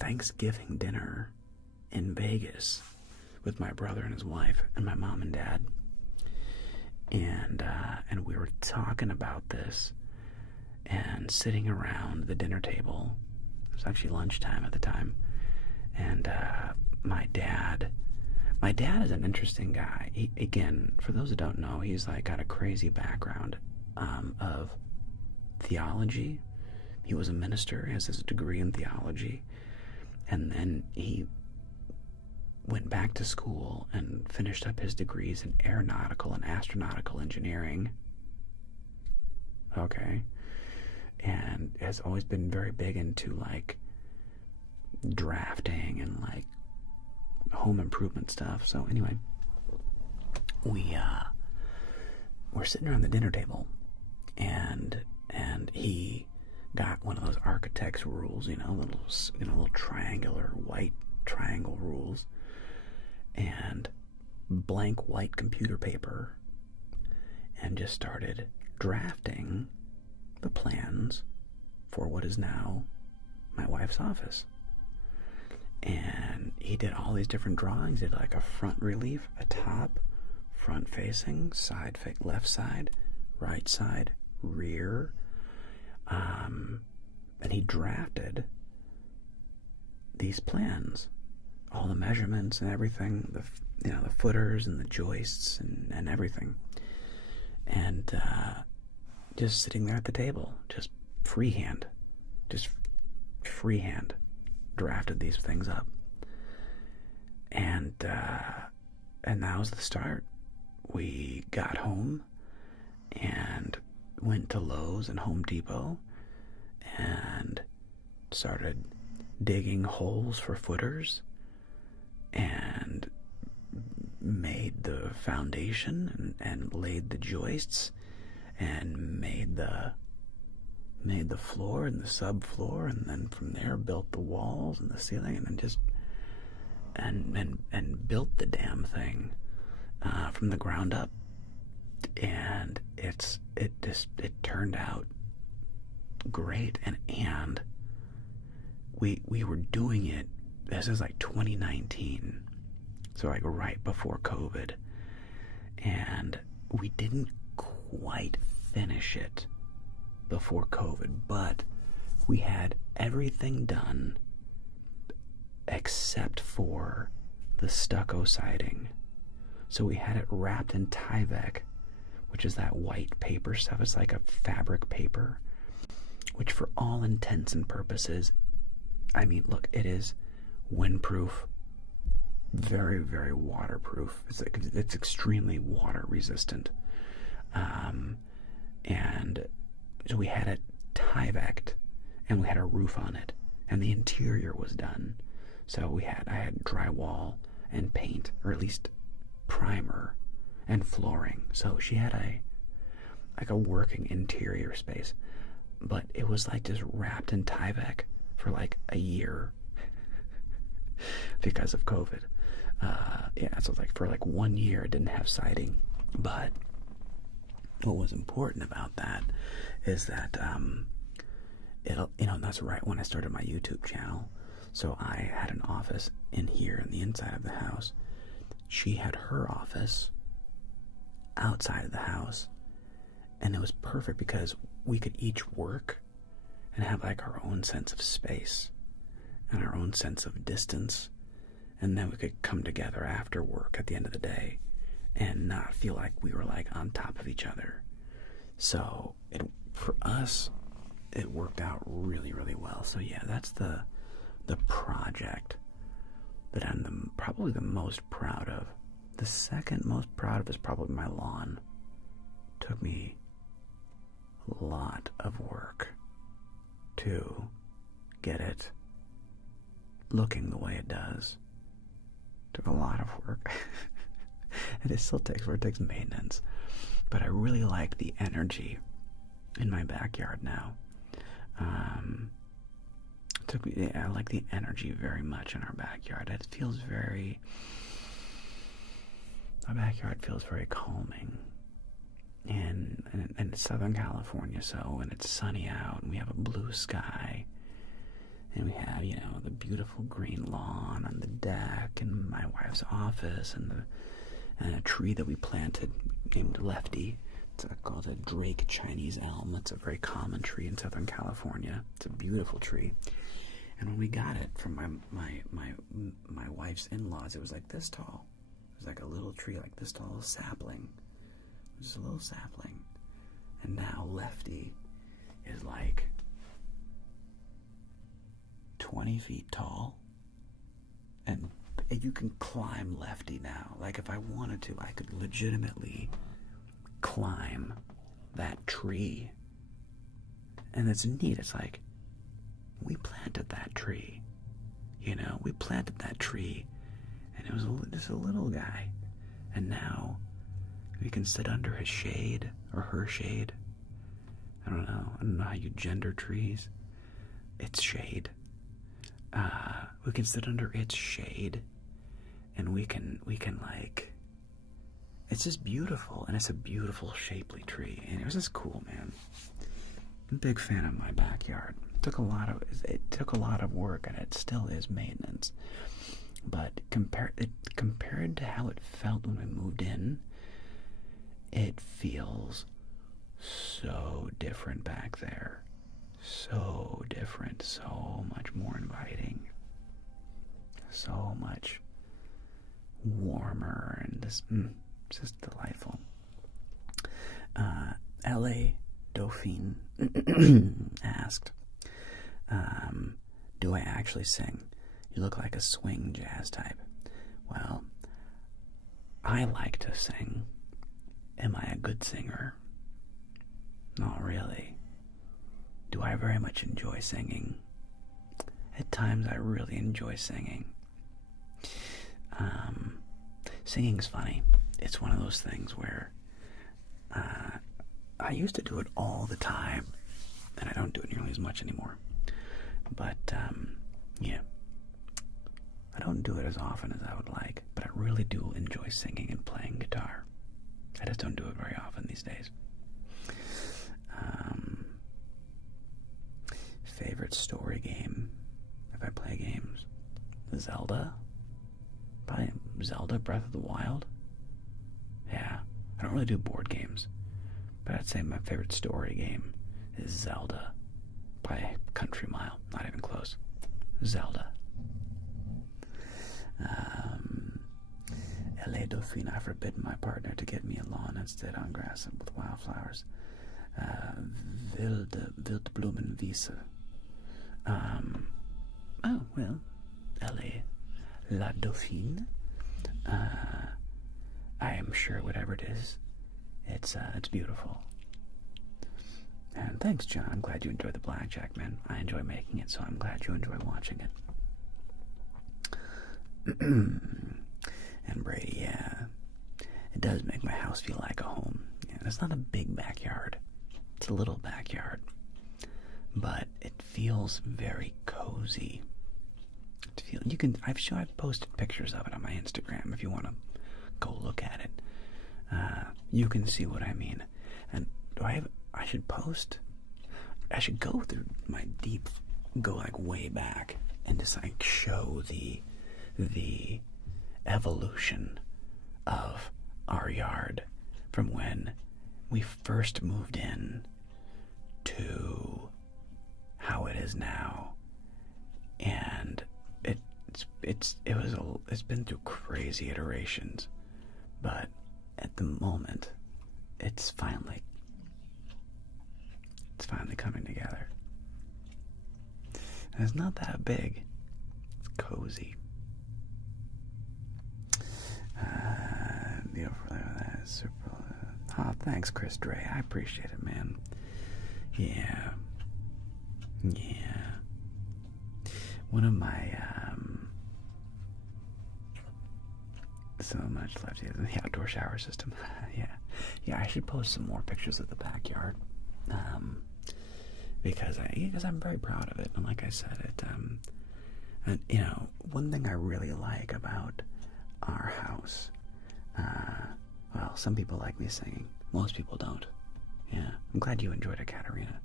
Thanksgiving dinner in Vegas with my brother and his wife and my mom and dad, and we were talking about this and sitting around the dinner table. It was actually lunchtime at the time, and my dad is an interesting guy. He, again, for those that don't know, he's got a crazy background of theology. He was a minister, he has his degree in theology, and then he went back to school and finished up his degrees in aeronautical and astronautical engineering. Okay. And has always been very big into drafting and home improvement stuff. So anyway, we're sitting around the dinner table, and he got one of those architect's rules, little triangular white triangle rules, and blank white computer paper, and just started drafting the plans for what is now my wife's office. And he did all these different drawings. He did a front relief, a top, front facing, left side, right side, rear, and he drafted these plans, all the measurements and everything, the footers and the joists and everything, and just sitting there at the table, just freehand drafted these things up, and that was the start. We got home and went to Lowe's and Home Depot and started digging holes for footers and made the foundation and laid the joists and made the floor and the subfloor, and then from there built the walls and the ceiling, and then just and built the damn thing from the ground up. And it turned out great, and we were doing it. This is 2019, so right before COVID, and we didn't quite finish it before COVID, but we had everything done except for the stucco siding. So we had it wrapped in Tyvek, which is that white paper stuff. It's like a fabric paper, which for all intents and purposes, I mean, look, it is windproof, very, very waterproof. It's extremely water resistant. And so we had it Tyvek'd, and we had a roof on it, and the interior was done. So I had drywall and paint, or at least primer and flooring. So she had a working interior space, but it was like just wrapped in Tyvek for like a year because of COVID. So like for like 1 year it didn't have siding. But what was important about that is that that's right when I started my YouTube channel. So I had an office in here in the inside of the house. She had her office outside of the house, and it was perfect because we could each work and have like our own sense of space and our own sense of distance, and then we could come together after work at the end of the day and not feel like we were like on top of each other. So for us it worked out really, really well. So yeah, that's the project that I'm probably the most proud of. The second most proud of is probably my lawn. Took me a lot of work to get it looking the way it does. Took a lot of work. And it still takes work. It takes maintenance. But I really like the energy in my backyard now. I like the energy very much in our backyard. It feels very... My backyard feels very calming. And it's Southern California, so when it's sunny out and we have a blue sky and we have, the beautiful green lawn on the deck and my wife's office and a tree that we planted named Lefty. It's called a Drake Chinese elm. It's a very common tree in Southern California. It's a beautiful tree. And when we got it from my wife's in-laws, it was like this tall. It was like a little tree like this tall, a sapling. Just a little sapling. And now Lefty is like 20 feet tall. And you can climb Lefty now. Like if I wanted to, I could legitimately climb that tree. And it's neat. It's like, we planted that tree. We planted that tree. And it was just a little guy. And now we can sit under his shade or her shade. I don't know how you gender trees. It's shade. We can sit under its shade, and we can like, it's just beautiful, and it's a beautiful shapely tree, and it was just cool, man. I'm a big fan of my backyard. It took a lot of work, and it still is maintenance. But compared to how it felt when we moved in, it feels so different back there. So different, so much more inviting, so much warmer, and it's just delightful. L.A. Dauphine asked, do I actually sing? You look like a swing jazz type. Well, I like to sing. Am I a good singer? Not really. Do I very much enjoy singing? At times I really enjoy singing. Singing's funny. It's one of those things where I used to do it all the time, and I don't do it nearly as much anymore. But, yeah. I don't do it as often as I would like, but I really do enjoy singing and playing guitar. I just don't do it very often these days. Favorite story game, if I play games? Zelda? Probably Zelda Breath of the Wild? Yeah, I don't really do board games, but I'd say my favorite story game is Zelda by a country mile. Not even close. Zelda. La Dauphine, I forbid my partner to get me a lawn instead on grass and with wildflowers. Wildblumenwiese. Oh, well, La Dauphine. I am sure whatever it is, it's beautiful. And thanks, John. I'm glad you enjoyed the blackjack, man. I enjoy making it, so I'm glad you enjoy watching it. And Brady, yeah, it does make my house feel like a home. And it's not a big backyard. It's a little backyard. But it feels very cozy. I've posted pictures of it on my Instagram if you want to go look at it. You can see what I mean. And I should go through my go like way back and just like show the evolution of our yard from when we first moved in to how it is now. And it's been through crazy iterations, but at the moment it's finally coming together. And it's not that big. It's cozy. Thanks, Chris Dre. I appreciate it, man. Yeah. One of my so much left in the outdoor shower system. Yeah. I should post some more pictures of the backyard. Because I'm very proud of it, and like I said, and one thing I really like about our house, well, some people like me singing, most people don't. Yeah, I'm glad you enjoyed it, Katerina.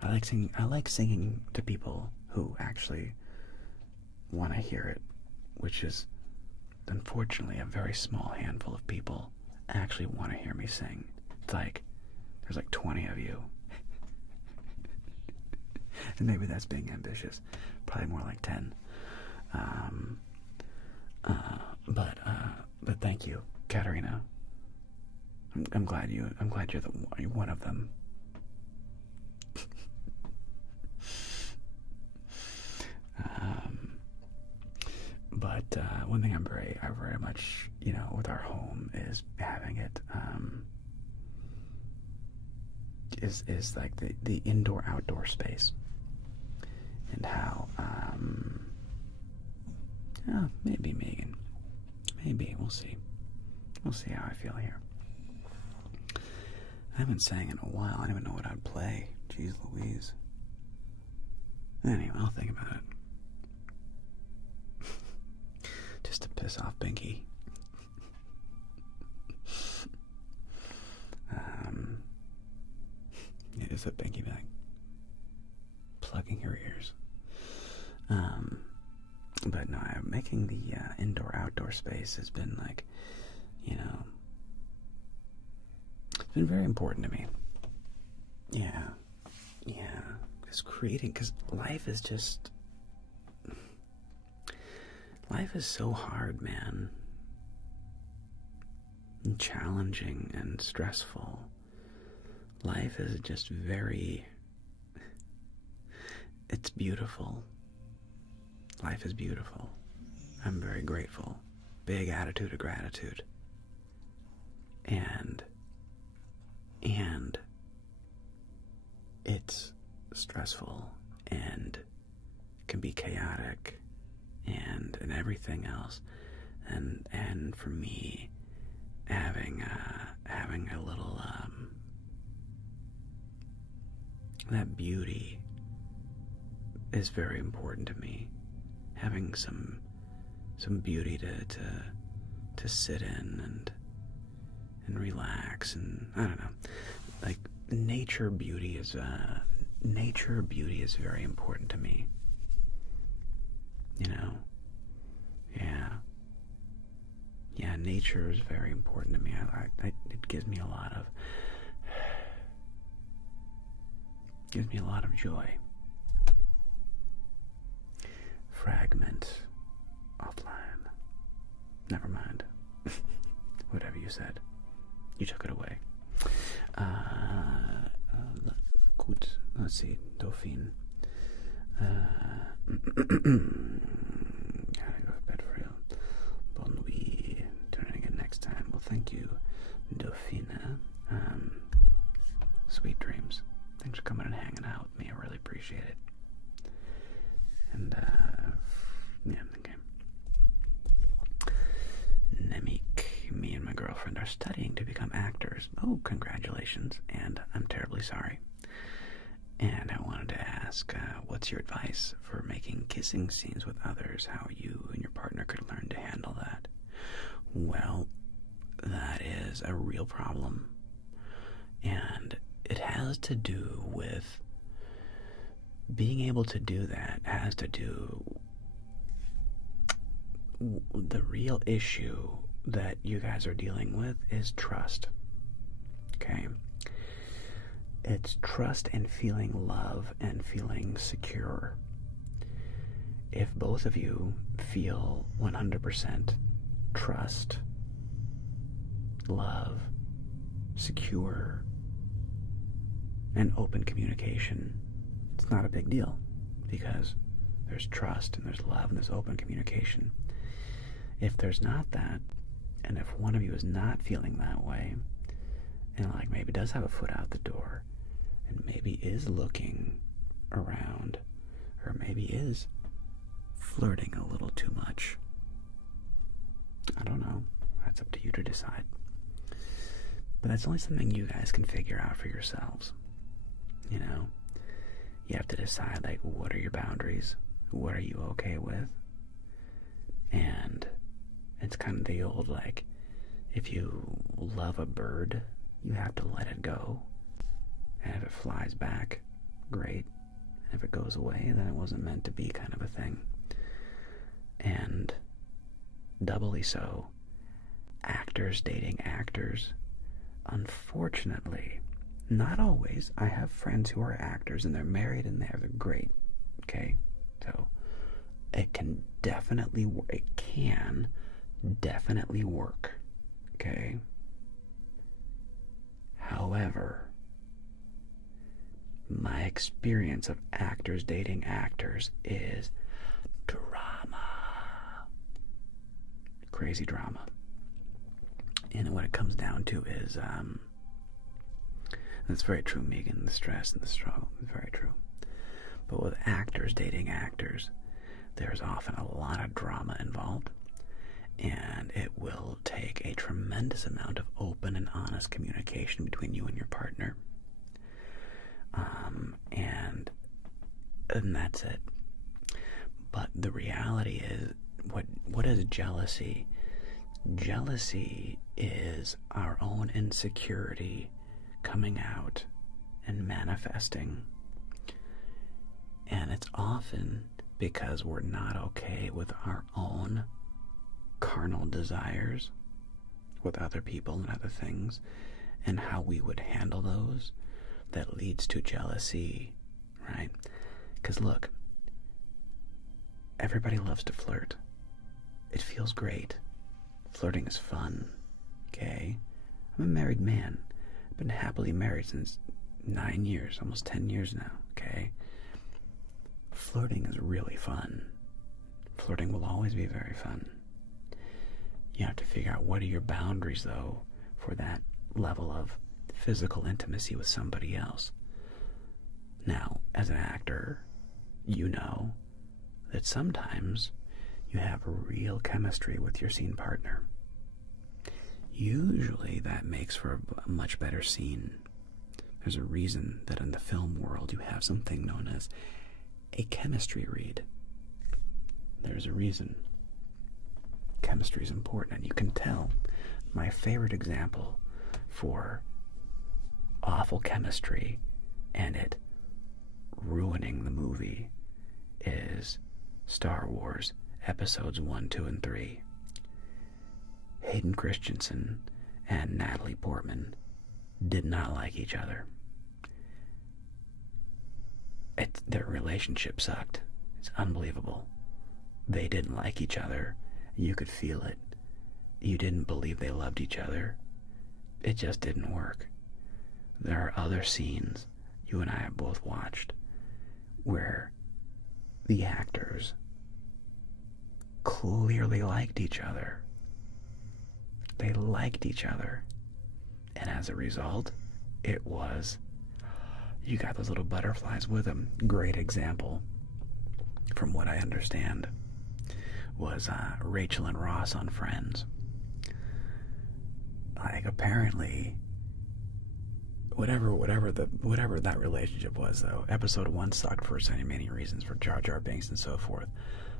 I like singing to people who actually want to hear it, which is unfortunately a very small handful of people actually want to hear me sing. It's like there's like 20 of you. And maybe that's being ambitious. Probably more like 10. But thank you, Katerina. I'm glad you're one of them. But one thing I very much, with our home is having it, is like the indoor-outdoor space. And how, maybe Megan. Maybe, we'll see. We'll see how I feel here. I haven't sang in a while. I don't even know what I'd play. Jeez Louise. Anyway, I'll think about it. Just to piss off Pinky. It is a Pinky bag. Plugging her ears. But no, making the indoor-outdoor space has been like, it's been very important to me. Yeah. Just creating, because life is so hard, man. And challenging and stressful. Life is just it's beautiful. Life is beautiful. I'm very grateful. Big attitude of gratitude. And it's stressful and can be chaotic and everything else. And for me, having a little that beauty is very important to me. Having some beauty to sit in and relax, and I don't know, like nature beauty is very important to me. Yeah, nature is very important to me. It gives me a lot of joy. Fragment offline. you said. You took it away. Gut. Let's see. Dauphine. Gotta go to bed for real. Bon nuit. Turn it again next time. Well, thank you, Dauphine. Sweet dreams. Thanks for coming and hanging out with me. I really appreciate it. And, yeah, okay. Nemik, me and my girlfriend are studying to become actors. Oh, congratulations. And I'm terribly sorry. And I wanted to ask, what's your advice for making kissing scenes with others? How you and your partner could learn to handle that? Well, that is a real problem. And it has to do with being able to do that. Has to do the real issue that you guys are dealing with is trust. Okay? It's trust and feeling love and feeling secure. If both of you feel 100% trust, love, secure, and open communication, it's not a big deal because there's trust and there's love and there's open communication. If there's not that, and if one of you is not feeling that way, and like maybe does have a foot out the door, and maybe is looking around, or maybe is flirting a little too much, I don't know. That's up to you to decide. But that's only something you guys can figure out for yourselves. You know? You have to decide, like, what are your boundaries? What are you okay with? And it's kind of the old, like, if you love a bird, you have to let it go. And if it flies back, great. And if it goes away, then it wasn't meant to be, kind of a thing. And doubly so, actors dating actors. Unfortunately, not always. I have friends who are actors and they're married and they're great. Okay? So it can definitely work. Okay? However, my experience of actors dating actors is drama. Crazy drama. And what it comes down to is, that's very true, Megan, the stress and the struggle is very true. But with actors dating actors, there's often a lot of drama involved, and it will take a tremendous amount of open and honest communication between you and your partner. And that's it. But the reality is, what is jealousy? Jealousy is our own insecurity coming out and manifesting. And it's often because we're not okay with our own carnal desires with other people and other things, and how we would handle those, that leads to jealousy, right? Because look, everybody loves to flirt. It feels great. Flirting is fun, okay? I'm a married man. I've been happily married since 9 years, almost 10 years now, okay? Flirting is really fun. Flirting will always be very fun. You have to figure out what are your boundaries, though, for that level of physical intimacy with somebody else. Now, as an actor, you know that sometimes you have a real chemistry with your scene partner. Usually that makes for a much better scene. There's a reason that in the film world you have something known as a chemistry read. There's a reason. Chemistry is important, and you can tell. My favorite example for awful chemistry and it ruining the movie is Star Wars Episodes 1, 2, and 3. Hayden Christensen and Natalie Portman did not like each other. Their relationship sucked. It's unbelievable. They didn't like each other. You could feel it. you didn't believe they loved each other. It just didn't work. There are other scenes you and I have both watched where the actors clearly liked each other. They liked each other. And as a result, it was, you got those little butterflies with them. Great example, from what I understand, was Rachel and Ross on Friends. Like, apparently, whatever that relationship was, though, episode 1 sucked for so many reasons, for Jar Jar Binks and so forth.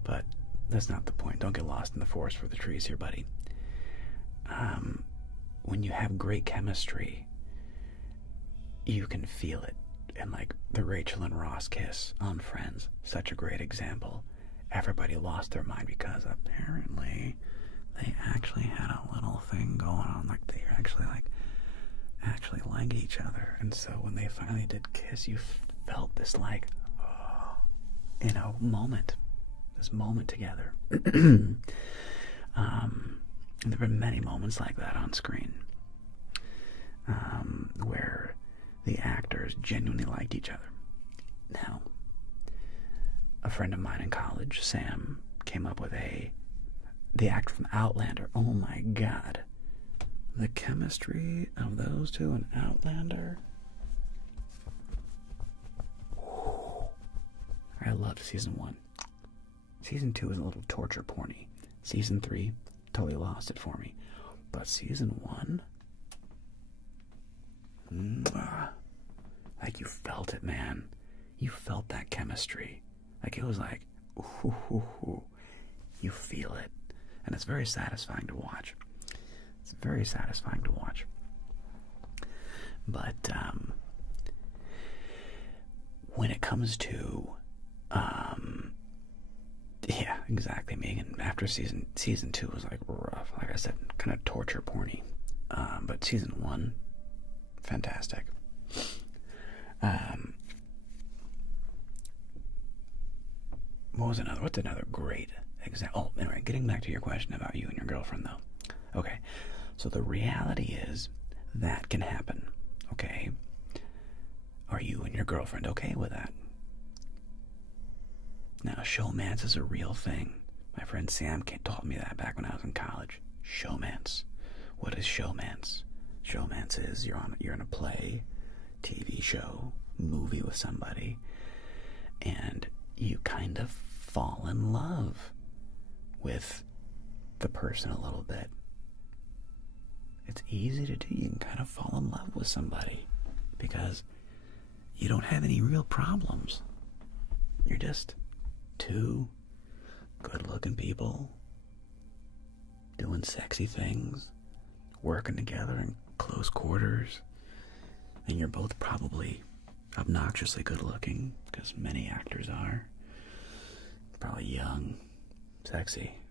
But that's not the point. Don't get lost in the forest for the trees here, buddy. When you have great chemistry, you can feel it. And like the Rachel and Ross kiss on Friends, such a great example. Everybody lost their mind because apparently they actually had a little thing going on. Like they actually liked each other. And so when they finally did kiss, you felt this moment. This moment together. There have been many moments like that on screen, where the actors genuinely liked each other. Now, a friend of mine in college, Sam, came up with the actor from Outlander. Oh my God. The chemistry of those two in Outlander. I loved season 1. Season 2 is a little torture porny. Season 3 totally lost it for me. But season 1, like you felt it, man. You felt that chemistry. Like it was like, ooh, you feel it. And it's very satisfying to watch. It's very satisfying to watch. But when it comes to yeah, exactly, Megan. After season 2 was like rough. Like I said, kind of torture porny. But season 1, fantastic. What's another great example? Oh, anyway, getting back to your question about you and your girlfriend, though. Okay, so the reality is that can happen. Okay, are you and your girlfriend okay with that? Now, showmance is a real thing. My friend Sam taught me that back when I was in college. Showmance. What is showmance? Showmance is you're in a play, TV show, movie with somebody, and you kind of fall in love with the person a little bit. It's easy to do. You can kind of fall in love with somebody because you don't have any real problems. You're just two good-looking people doing sexy things, working together in close quarters, and you're both probably obnoxiously good-looking, because many actors are. Probably young, sexy,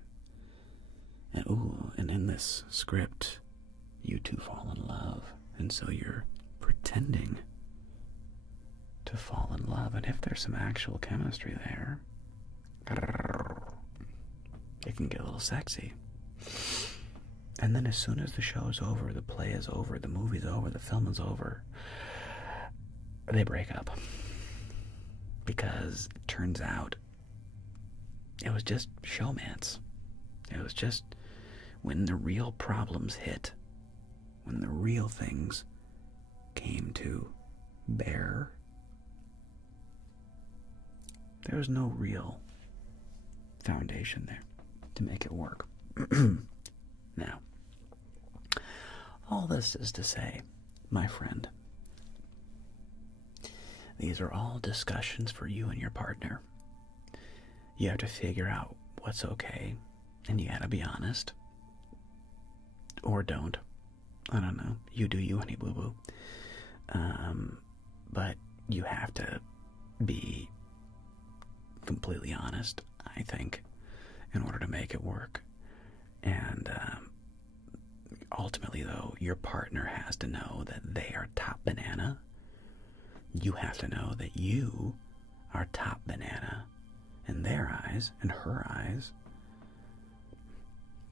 and in this script, you two fall in love, and so you're pretending to fall in love, and if there's some actual chemistry there, it can get a little sexy. And then as soon as the show's over, the play is over, the movie's over, the film is over, they break up. Because it turns out it was just showmance. It was just when the real problems hit, when the real things came to bear, there was no real foundation there to make it work. Now, all this is to say, my friend, these are all discussions for you and your partner. You have to figure out what's okay, and you gotta be honest. Or don't. I don't know. You do you, honey boo boo. But you have to be completely honest, I think, in order to make it work. And ultimately, though, your partner has to know that they are top banana. You have to know that you are top banana in their eyes, in her eyes.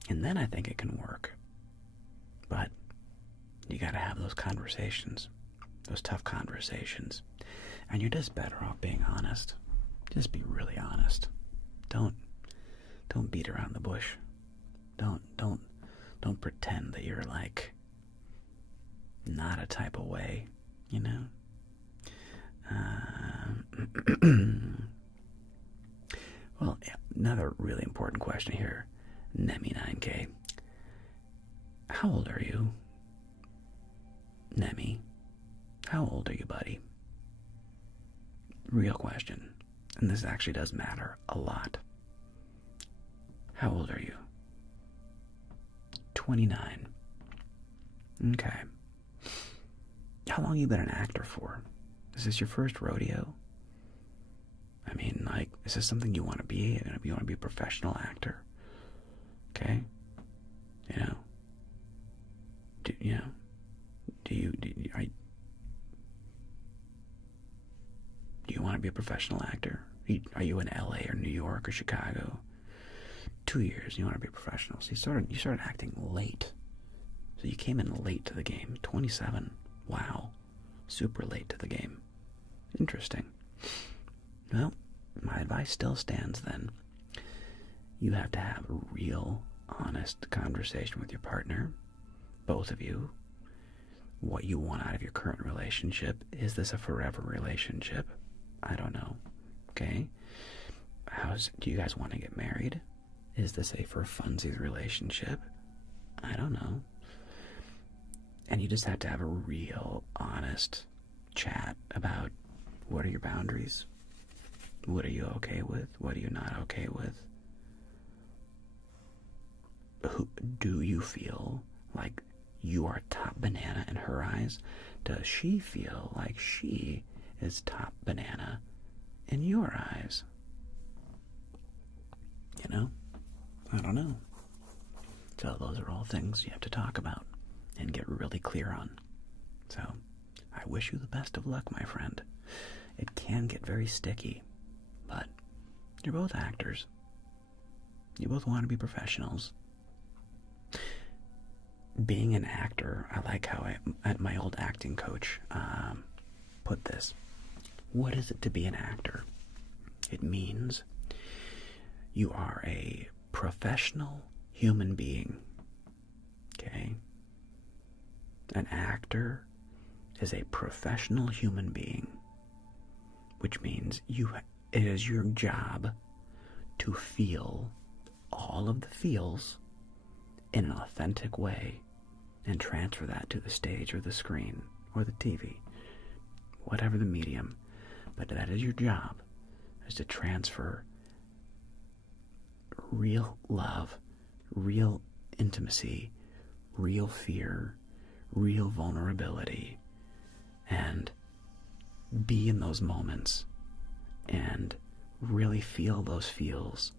And then I think it can work. But you got to have those conversations, those tough conversations. And you're just better off being honest. Just be really honest. Don't beat around the bush. Don't pretend that you're like not a type of way, you know? Well, another really important question here. Nemi9K. How old are you? Nemi. How old are you, buddy? Real question. And this actually does matter a lot. How old are you? 29. Okay. How long have you been an actor for? Is this your first rodeo? I mean, like, is this something you want to be? You want to be a professional actor? Okay? You know? Do you want to be a professional actor? Are you in LA or New York or Chicago? 2 years, you want to be a professional. So you started acting late. So you came in late to the game. 27. Wow. Super late to the game. Interesting. Well, my advice still stands then. You have to have a real, honest conversation with your partner, both of you, what you want out of your current relationship. Is this a forever relationship? I don't know. Okay? Do you guys want to get married? Is this a for funsies relationship? I don't know. And you just have to have a real, honest chat about what are your boundaries? What are you okay with? What are you not okay with? Do you feel like you are top banana in her eyes? Does she feel like she is top banana in your eyes? You know? I don't know. So those are all things you have to talk about and get really clear on. So I wish you the best of luck, my friend. It can get very sticky, but you're both actors. You both want to be professionals. Being an actor, I like how my old acting coach put this. What is it to be an actor? It means you are a professional human being. Okay? An actor is a professional human being, which means it is your job to feel all of the feels in an authentic way and transfer that to the stage or the screen or the TV, whatever the medium. But that is your job, is to transfer real love, real intimacy, real fear, real vulnerability, and be in those moments and really feel those feels.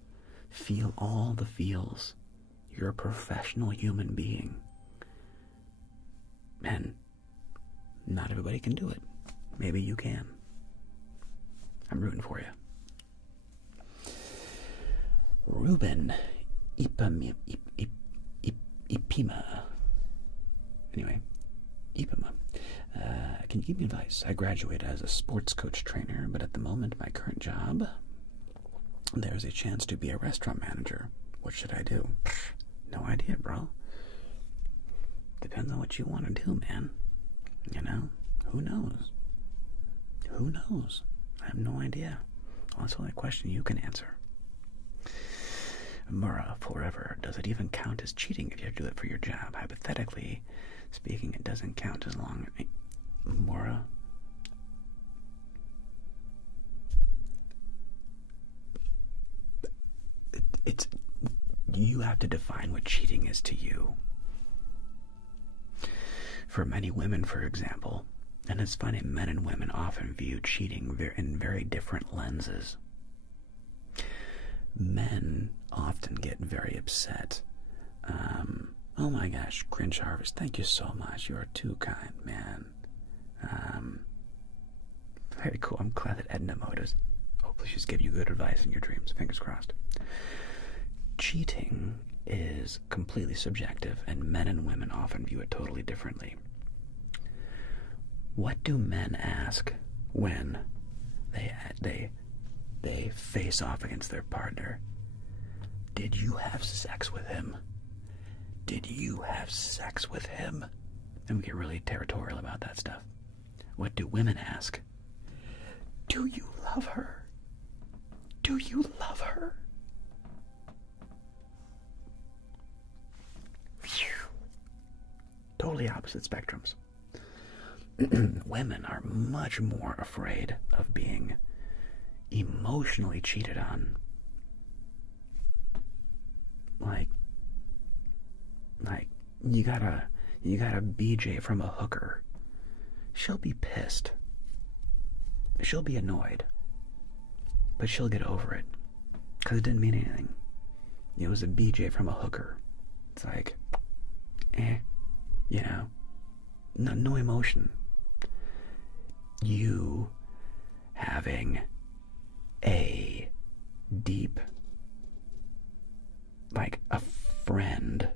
Feel all the feels. You're a professional human being. And not everybody can do it. Maybe you can. I'm rooting for you. Ruben Ipima. Anyway, Ipima. Can you give me advice? I graduated as a sports coach trainer, but at the moment, my current job, there's a chance to be a restaurant manager. What should I do? No idea, bro. Depends on what you want to do, man. You know? Who knows? Who knows? I have no idea. Well, that's only a question you can answer. Mura, forever. Does it even count as cheating if you have to do it for your job? Hypothetically speaking, it doesn't count as long. Mura. It's you have to define what cheating is to you. For many women, for example, and it's funny, men and women often view cheating in very different lenses. Men often get very upset. Oh my gosh, Cringe Harvest, thank you so much. You are too kind, man. Very cool. I'm glad that Edna Modas. Hopefully she's giving you good advice in your dreams. Fingers crossed. Cheating is completely subjective, and men and women often view it totally differently. What do men ask when they face off against their partner? Did you have sex with him? Did you have sex with him? And we get really territorial about that stuff. What do women ask? Do you love her? Do you love her? Phew. Totally opposite spectrums. Women are much more afraid of being emotionally cheated on. Like you got a BJ from a hooker. She'll be pissed. She'll be annoyed. But she'll get over it. Because it didn't mean anything. It was a BJ from a hooker. It's like, you know, no emotion. You having a deep, like a friend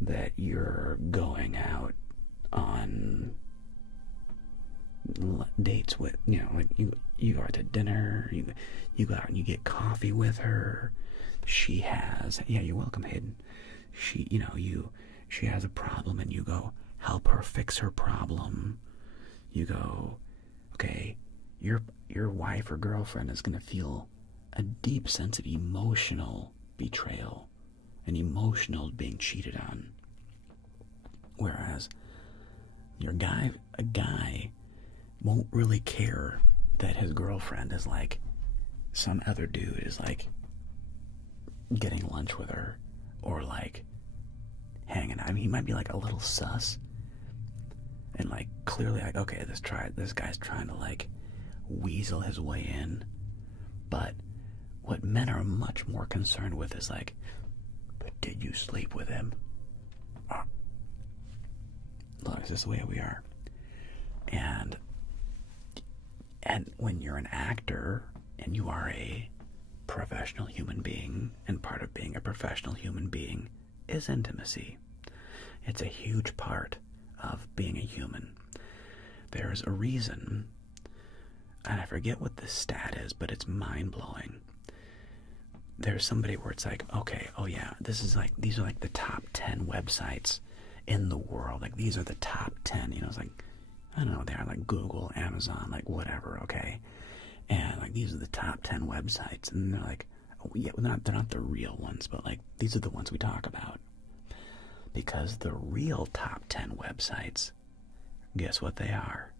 that you're going out on dates with, you know, like you go out to dinner, you go out and you get coffee with her. She has, yeah, you're welcome, Hayden. She, you know, she has a problem and you go help her fix her problem. You go, okay, your wife or girlfriend is going to feel a deep sense of emotional betrayal and emotional being cheated on. Whereas a guy won't really care that his girlfriend is like, some other dude is like getting lunch with her or like hanging out. I mean, he might be like a little sus and like clearly like, okay, this guy's trying to like weasel his way in. But what men are much more concerned with is like, but did you sleep with him? Look, it's just the way we are. And when you're an actor and you are a professional human being, and part of being a professional human being is intimacy. It's a huge part of being a human. There's a reason, and I forget what the stat is, but it's mind-blowing. There's somebody where it's like, okay, oh yeah, these are like the top 10 websites in the world. Like, these are the top 10, you know, it's like, I don't know, they are like Google, Amazon, like whatever, okay? And like, these are the top 10 websites, and they're like, oh yeah, they're not the real ones, but like, these are the ones we talk about. Because the real top 10 websites, guess what they are?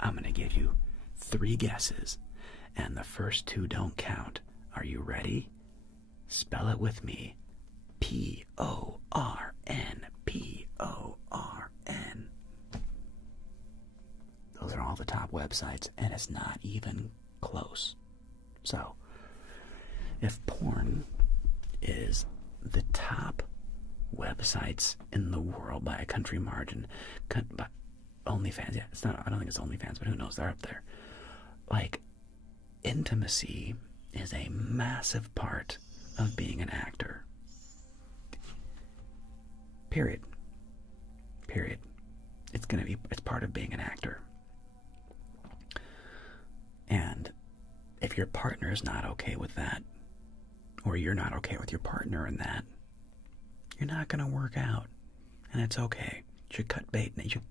I'm going to give you 3 guesses, and the first 2 don't count. Are you ready? Spell it with me. P-O-R-N, P-O-R-N. Those are all the top websites, and it's not even close. So, if porn is the top websites in the world by a country margin, by OnlyFans, yeah, it's not, I don't think it's OnlyFans, but who knows, they're up there. Like, intimacy is a massive part of being an actor. Period. It's part of being an actor. And if your partner is not okay with that, or you're not okay with your partner in that, you're not going to work out. And it's okay. You should cut bait. You should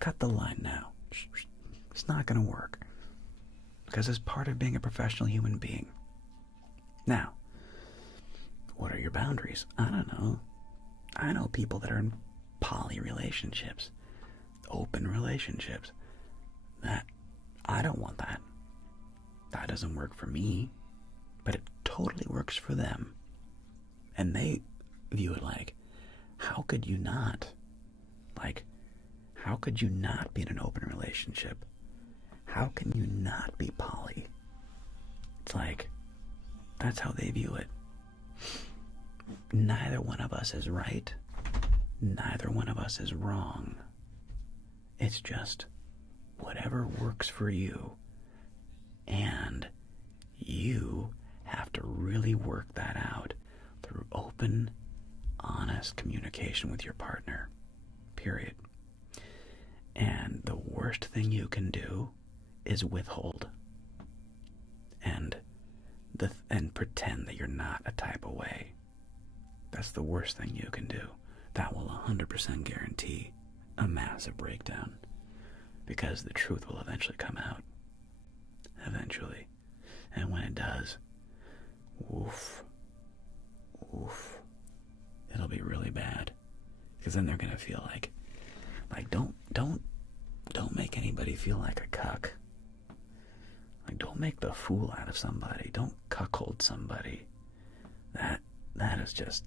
cut the line now. It's not going to work. Because it's part of being a professional human being. Now, what are your boundaries? I don't know. I know people that are in poly relationships, open relationships. That, I don't want that. That doesn't work for me. But it totally works for them. And they view it like, how could you not? Like, how could you not be in an open relationship? How can you not be poly? It's like, that's how they view it. Neither one of us is right. Neither one of us is wrong. It's just whatever works for you. And you have to really work that out. The through open, honest communication with your partner. Period. And the worst thing you can do is withhold and pretend that you're not a type of way. That's the worst thing you can do. That will 100% guarantee a massive breakdown, because the truth will eventually come out. Eventually. And when it does, oof, it'll be really bad. Because then they're gonna feel like don't make anybody feel like a cuck. Like, don't make the fool out of somebody. Don't cuckold somebody. That's just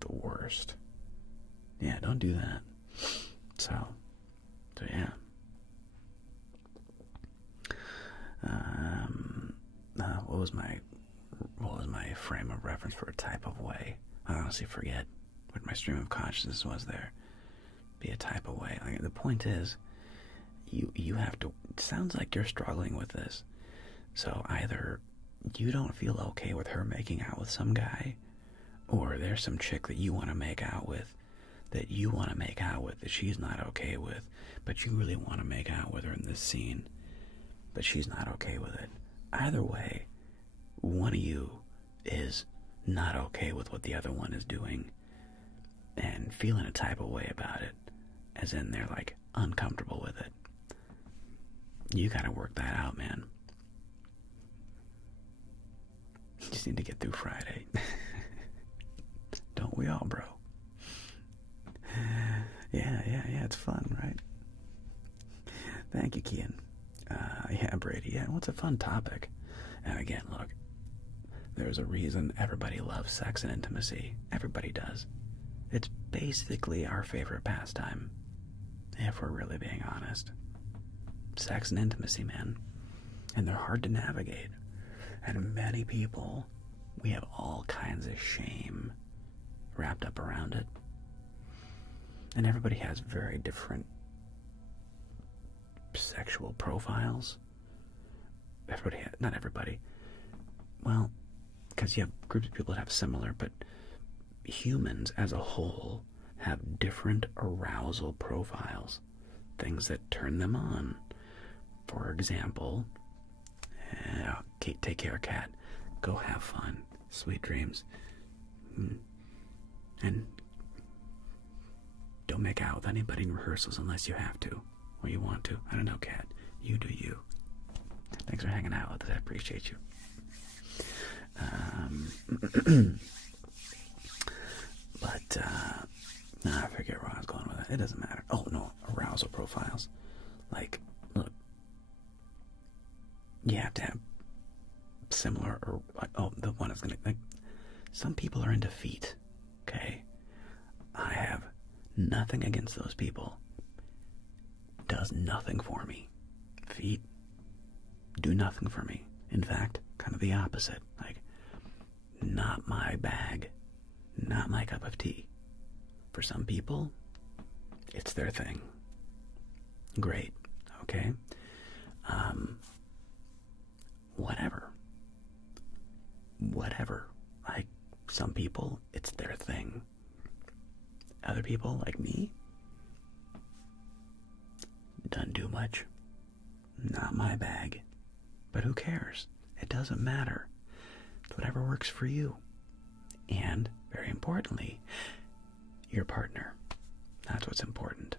the worst. Yeah, don't do that. So yeah. What was my frame of reference for a type of way? I honestly forget what my stream of consciousness was there. Be a type of way. Like, the point is, you have to. It sounds like you're struggling with this. So either you don't feel okay with her making out with some guy, or there's some chick that you want to make out with, that she's not okay with, but you really want to make out with her in this scene, but she's not okay with it. Either way, one of you is not okay with what the other one is doing and feeling a type of way about it, as in they're like uncomfortable with it. You gotta work that out, man. You just need to get through Friday. Don't we all, bro? Yeah, it's fun, right? Thank you, Kian. Yeah, Brady, yeah, what's a fun topic? And again, look, there's a reason everybody loves sex and intimacy. Everybody does. It's basically our favorite pastime, if we're really being honest. Sex and intimacy, man. And they're hard to navigate. And many people, we have all kinds of shame wrapped up around it. And everybody has very different sexual profiles. Not everybody. Well, because you have groups of people that have similar, but humans as a whole have different arousal profiles. Things that turn them on. For example, take care, cat. Go have fun. Sweet dreams. And don't make out with anybody in rehearsals unless you have to, or you want to. I don't know, cat. You do you. Thanks for hanging out with us. I appreciate you. I forget where I was going with that. It doesn't matter. Oh, no. Arousal profiles. Like, look. You have to have similar, or, the one is going to, like, some people are into feet, okay? I have nothing against those people. Does nothing for me. Feet do nothing for me. In fact, kind of the opposite. Like, not my bag. Not my cup of tea. For some people, it's their thing. Great. Okay? Whatever. Like, some people, it's their thing. Other people, like me, doesn't do much. Not my bag. But who cares? It doesn't matter. It's whatever works for you. And, very importantly, your partner. That's what's important.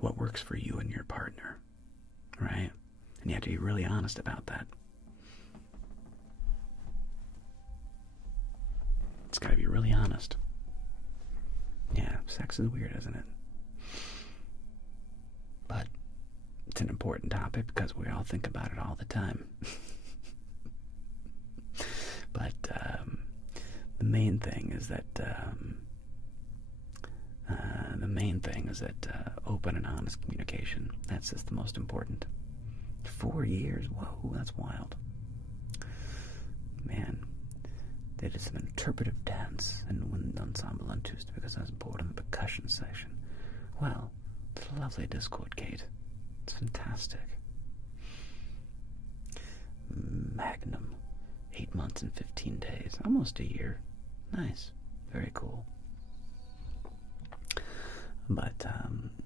What works for you and your partner. Right? And you have to be really honest about that. It's got to be really honest. Yeah, sex is weird, isn't it? But it's an important topic because we all think about it all the time. But the main thing is that open and honest communication. That's just the most important. 4 years, whoa, that's wild. Man, they did some interpretive dance and wind ensemble on Tuesday because I was bored in the percussion section. Well, it's a lovely Discord, Kate. It's fantastic. Magnum, 8 months and 15 days, almost a year. Nice. Very cool. But,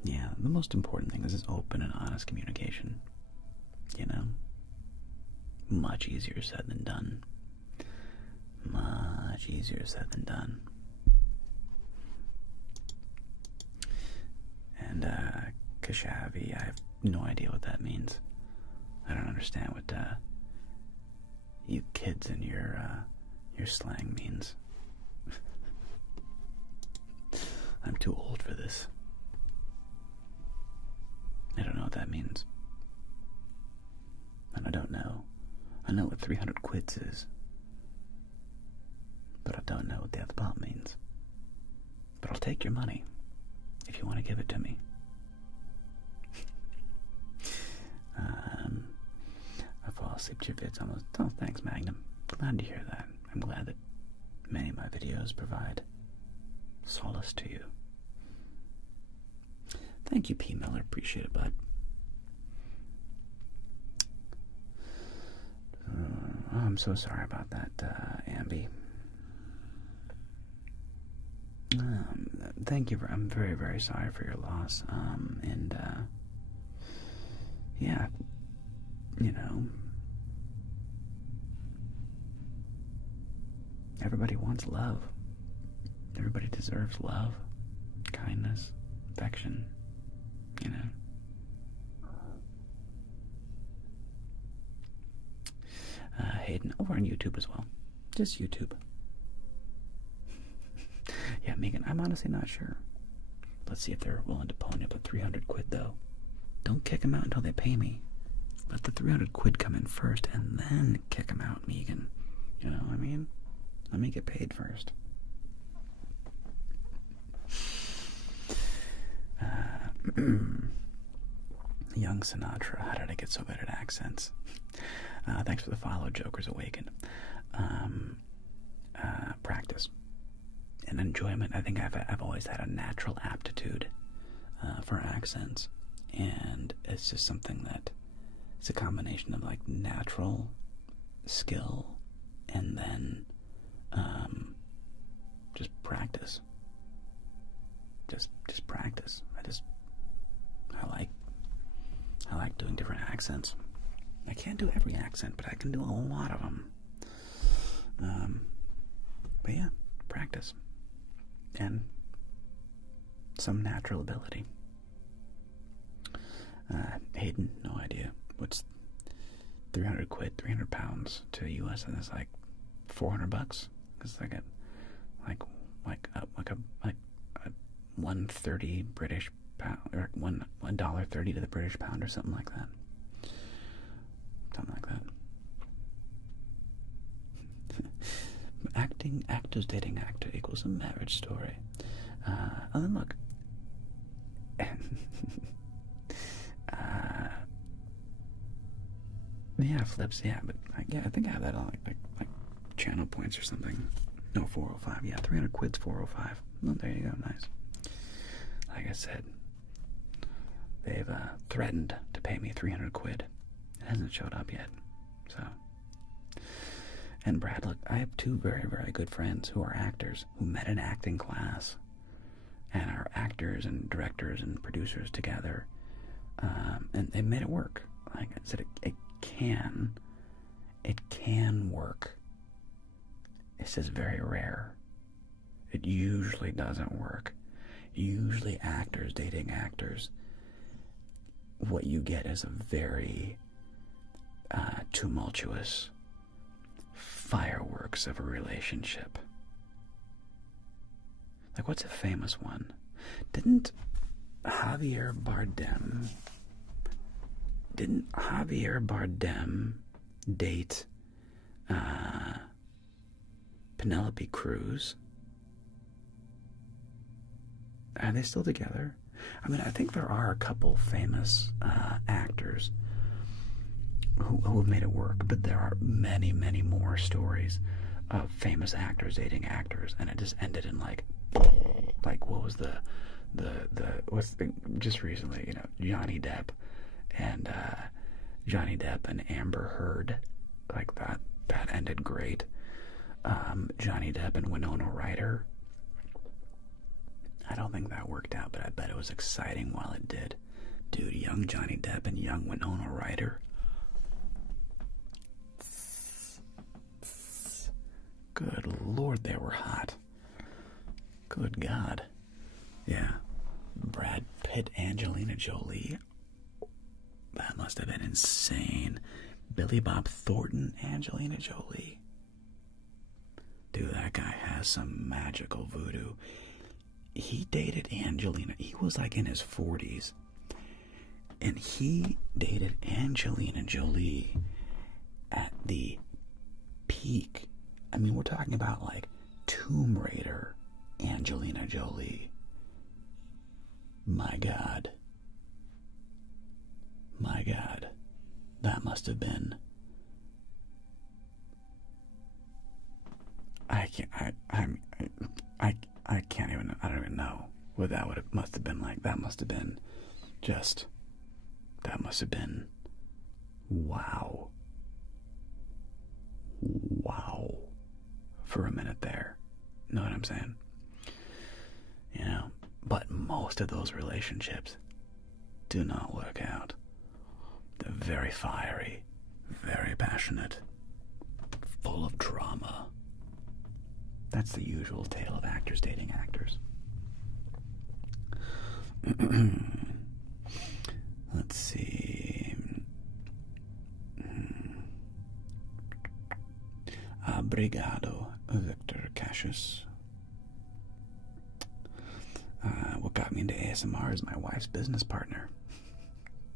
yeah, the most important thing is open and honest communication. You know? Much easier said than done. Much easier said than done. And, Kashavi, I have no idea what that means. I don't understand what, you kids and your slang means. I'm too old for this. I don't know what that means. And I don't know. I know what 300 quids is. But I don't know what the other part means. But I'll take your money if you want to give it to me. I fall asleep to your vids almost. Oh, thanks, Magnum. Glad to hear that. I'm glad that many of my videos provide solace to you. Thank you, P. Miller. Appreciate it, bud. Oh, I'm so sorry about that, Ambi. Thank you. I'm very, very sorry for your loss. Yeah, you know, everybody wants love. Everybody deserves love, kindness, affection, you know. Hayden, over on YouTube as well. Just YouTube. Yeah, Megan, I'm honestly not sure. Let's see if they're willing to pony up a 300 quid, though. Don't kick them out until they pay me. Let the 300 quid come in first, and then kick them out, Megan. You know what I mean? Let me get paid first. Young Sinatra. How did I get so good at accents? Thanks for the follow, Joker's Awakened. Practice and enjoyment. I think I've always had a natural aptitude for accents, and it's just something that it's a combination of like natural skill and then just practice. Just practice. I like doing different accents. I can't do every accent, but I can do a lot of them. But yeah, practice. And some natural ability. Hayden, no idea. What's 300 quid, 300 pounds to the US, and it's like $400. It's like a 130 British pound, or $1.30 to the British pound, or something like that. Something like that. Actors dating actor equals a marriage story. And then look. Yeah, flips. Yeah, but I think I have that on like channel points or something. No, 405. Yeah, 300 quid's 405. Well, there you go. Nice. Like I said, they've threatened to pay me 300 quid. It hasn't showed up yet. So. And Brad, look, I have two very, very good friends who are actors who met in acting class and are actors and directors and producers together. And they made it work. Like I said, it can work. It's just very rare. It usually doesn't work. Usually actors dating actors, what you get is a very tumultuous fireworks of a relationship. Like, what's a famous one? Didn't Javier Bardem date Penelope Cruz? Are they still together? I mean, I think there are a couple famous actors who have made it work, but there are many, many more stories of famous actors dating actors, and it just ended in like what was just recently, you know, Johnny Depp and Amber Heard, like that ended great. Johnny Depp and Winona Ryder. I don't think that worked out, but I bet it was exciting while it did. Dude, young Johnny Depp and young Winona Ryder. Good Lord, they were hot. Good God. Yeah. Brad Pitt, Angelina Jolie. That must have been insane. Billy Bob Thornton, Angelina Jolie. Dude, that guy has some magical voodoo. He dated Angelina. He was like in his 40s. And he dated Angelina Jolie at the peak. I mean, we're talking about like Tomb Raider Angelina Jolie. My God. My God. That must have been... I can't even... I don't even know what that must have been like. That must have been just... That must have been... Wow. Wow. For a minute there. Know what I'm saying? You know? But most of those relationships do not work out. They're very fiery, very passionate, full of drama. That's the usual tale of actors dating actors. Let's see. Obrigado, Victor Cassius. What got me into ASMR is my wife's business partner.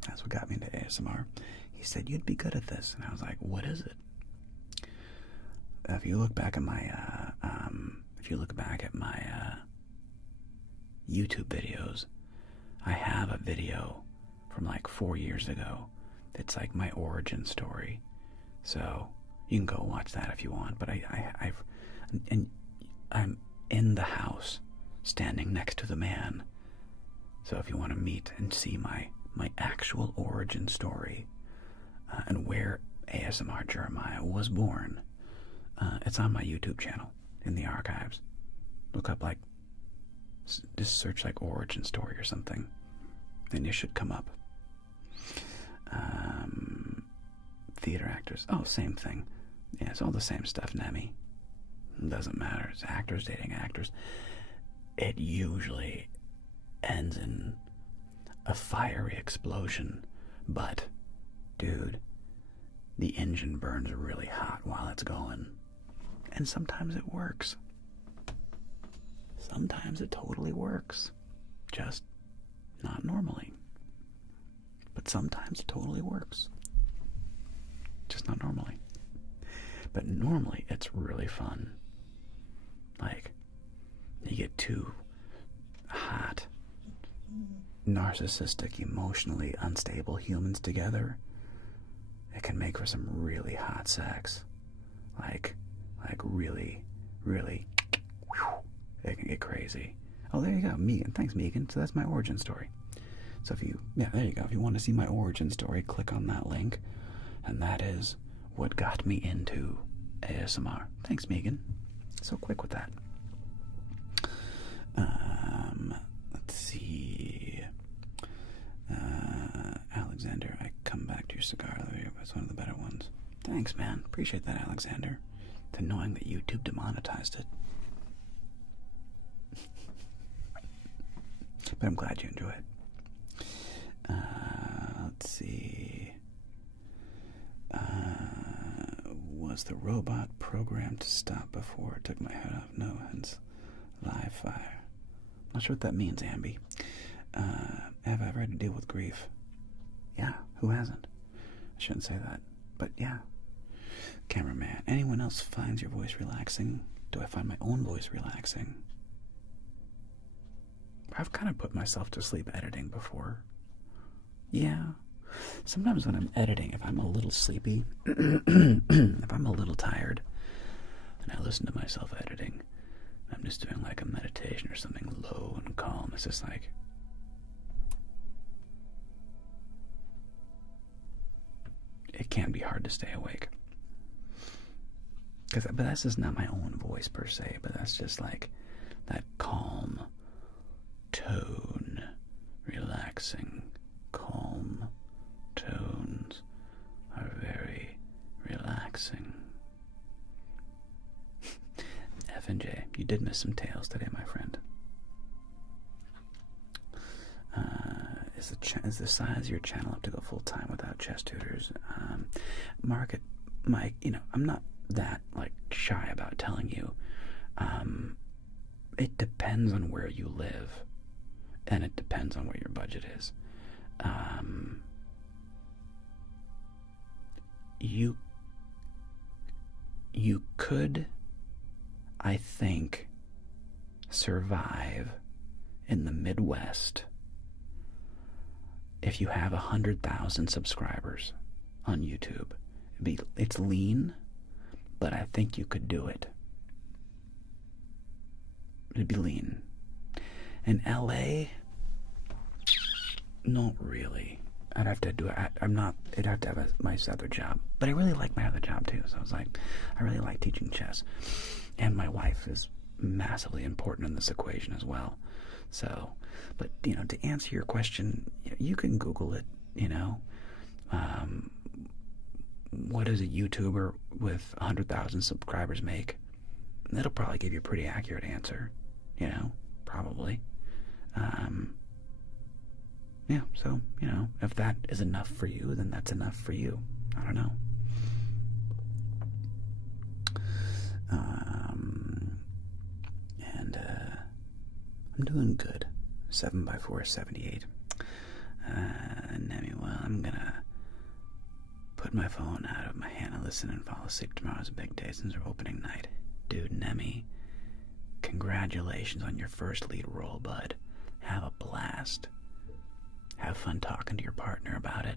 That's what got me into ASMR. He said, you'd be good at this. And I was like, what is it? If you look back at my, YouTube videos, I have a video from like 4 years ago. It's like my origin story. So you can go watch that if you want. But I'm in the house, standing next to the man. So if you want to meet and see my actual origin story and where ASMR Jeremiah was born, it's on my YouTube channel in the archives. Look up just search like origin story or something, and you should come up. Theater actors, oh, same thing. Yeah, it's all the same stuff, Nemi. It doesn't matter. It's actors dating actors. It usually ends in a fiery explosion, but, dude, the engine burns really hot while it's going. And sometimes it works. Sometimes it totally works. Just not normally. But sometimes it totally works. Just not normally. But normally it's really fun. Like, you get two hot, narcissistic, emotionally unstable humans together. It can make for some really hot sex. Like really, really, it can get crazy. Oh, there you go, Megan. Thanks, Megan. So that's my origin story. So there you go. If you want to see my origin story, click on that link. And that is what got me into ASMR. Thanks, Megan. So quick with that. Let's see. Alexander, I come back to your cigar. It's one of the better ones. Thanks, man. Appreciate that, Alexander. To knowing that YouTube demonetized it. But I'm glad you enjoy it. Let's see. Was the robot programmed to stop before it took my head off? No, hence live fire. Not sure what that means, Ambi. Have I ever had to deal with grief? Yeah, who hasn't? I shouldn't say that, but yeah. Cameraman, anyone else finds your voice relaxing? Do I find my own voice relaxing? I've kind of put myself to sleep editing before. Yeah. Sometimes when I'm editing, if I'm a little sleepy, if I'm a little tired, and I listen to myself editing, I'm just doing like a meditation or something low and calm. It's just like, it can be hard to stay awake. but that's just not my own voice per se, but that's just like that calm tone, relaxing, calm tones are very relaxing. F and J, you did miss some tails today, my friend. Is the size of your channel up to go full time without chess tutors? Market, Mike. I'm not that shy about telling you. It depends on where you live, and it depends on what your budget is. You could, I think, survive in the Midwest if you have 100,000 subscribers on YouTube. It's lean, but I think you could do it. It'd be lean. In LA, not really. I'd have to do it. It'd have to have my other job. But I really like my other job too. So I was like, I really like teaching chess. And my wife is massively important in this equation as well. So, but to answer your question, you can Google it. What does a YouTuber with 100,000 subscribers make? That'll probably give you a pretty accurate answer. Probably. Yeah, so, if that is enough for you, then that's enough for you. I don't know. I'm doing good. 7x4 is 78. Nemi, well, I'm gonna put my phone out of my hand and listen and fall asleep. Tomorrow's a big day since our opening night. Dude, Nemi, congratulations on your first lead role, bud. Have a blast. Have fun talking to your partner about it.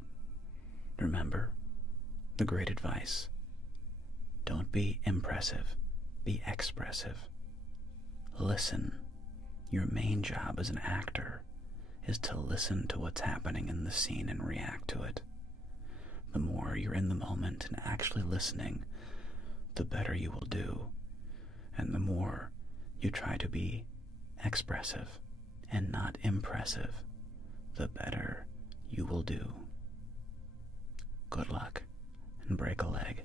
Remember, the great advice. Don't be impressive. Be expressive. Listen. Your main job as an actor is to listen to what's happening in the scene and react to it. The more you're in the moment and actually listening, the better you will do. And the more you try to be expressive and not impressive, the better you will do. Good luck, and break a leg.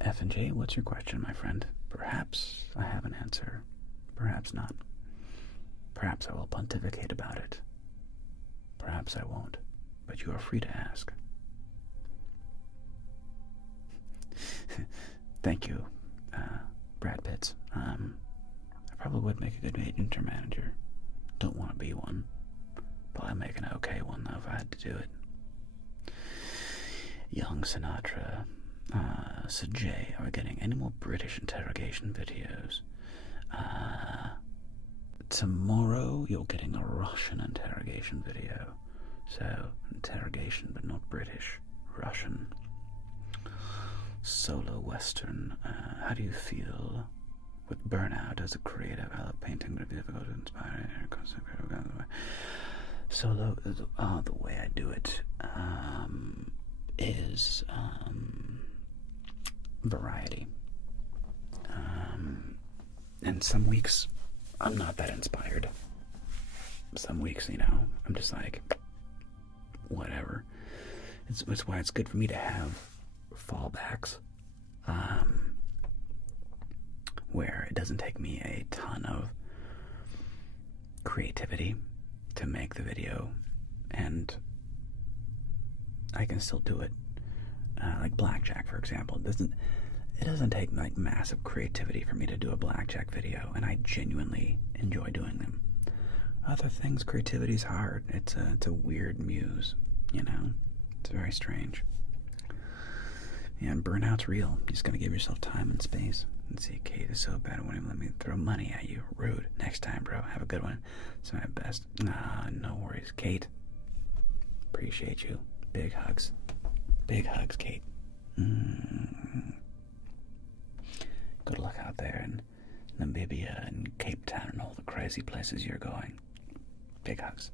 F and J, what's your question, my friend? Perhaps I have an answer. Perhaps not. Perhaps I will pontificate about it. Perhaps I won't. But you are free to ask. Thank you, Brad Pitts. I probably would make a good interim manager. Don't want to be one. But I'd make an okay one, though, if I had to do it. Young Sinatra. So Jay, are we getting any more British interrogation videos? Tomorrow you're getting a Russian interrogation video. So, interrogation, but not British. Russian. Solo Western. How do you feel with burnout as a creative? I love painting, but it's difficult to inspire. Solo, the way I do it is variety. And some weeks I'm not that inspired. Some weeks, I'm just like, whatever. It's why it's good for me to have fallbacks, where it doesn't take me a ton of creativity to make the video, and I can still do it. Like blackjack, for example, it doesn't take massive creativity for me to do a blackjack video, and I genuinely enjoy doing them. Other things, creativity's hard. It's a weird muse, It's very strange. Yeah, and burnout's real. You just gotta give yourself time and space. Let's see, Kate is so bad. I won't even let me throw money at you. Rude. Next time, bro. Have a good one. It's my best. No worries, Kate. Appreciate you. Big hugs. Big hugs, Kate. Good luck out there in Namibia and Cape Town and all the crazy places you're going. Big hugs.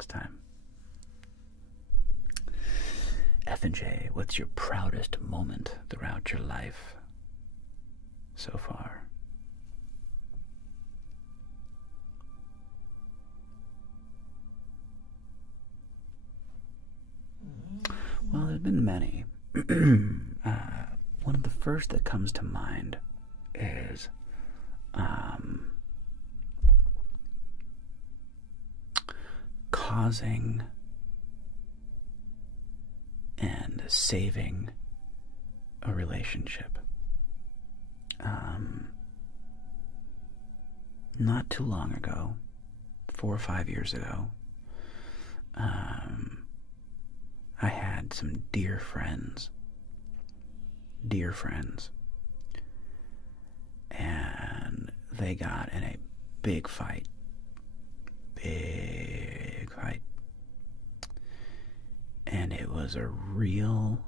next time. F&J, what's your proudest moment throughout your life so far? Well, there's been many. One of the first that comes to mind is causing and saving a relationship. Not too long ago, 4 or 5 years ago, I had some dear friends, and they got in a big fight, and it was a real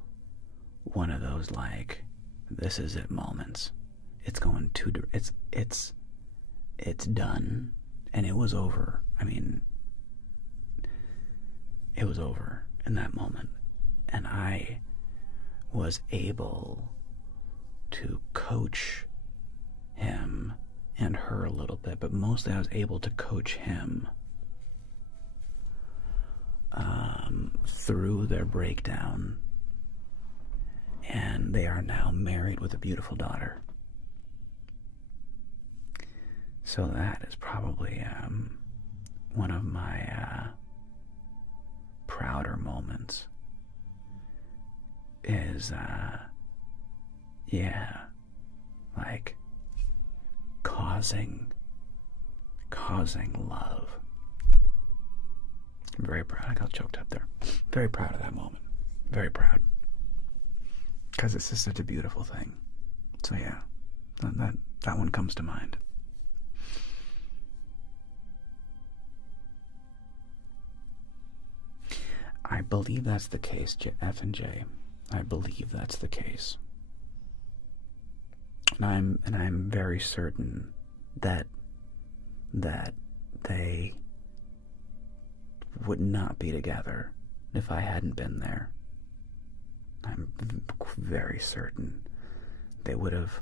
one of those, like, this is it moments. It's going to, it's done, and it was over. I mean, it was over in that moment, and I was able to coach him and her a little bit, but mostly I was able to coach him through their breakdown, and they are now married with a beautiful daughter. So that is probably one of my prouder moments. Is like causing love. I'm very proud. I got choked up there. Very proud of that moment. Very proud. Because it's just such a beautiful thing. So yeah, that one comes to mind. I believe that's the case, F and J. I believe that's the case. And I'm very certain that they would not be together if I hadn't been there. I'm very certain they would have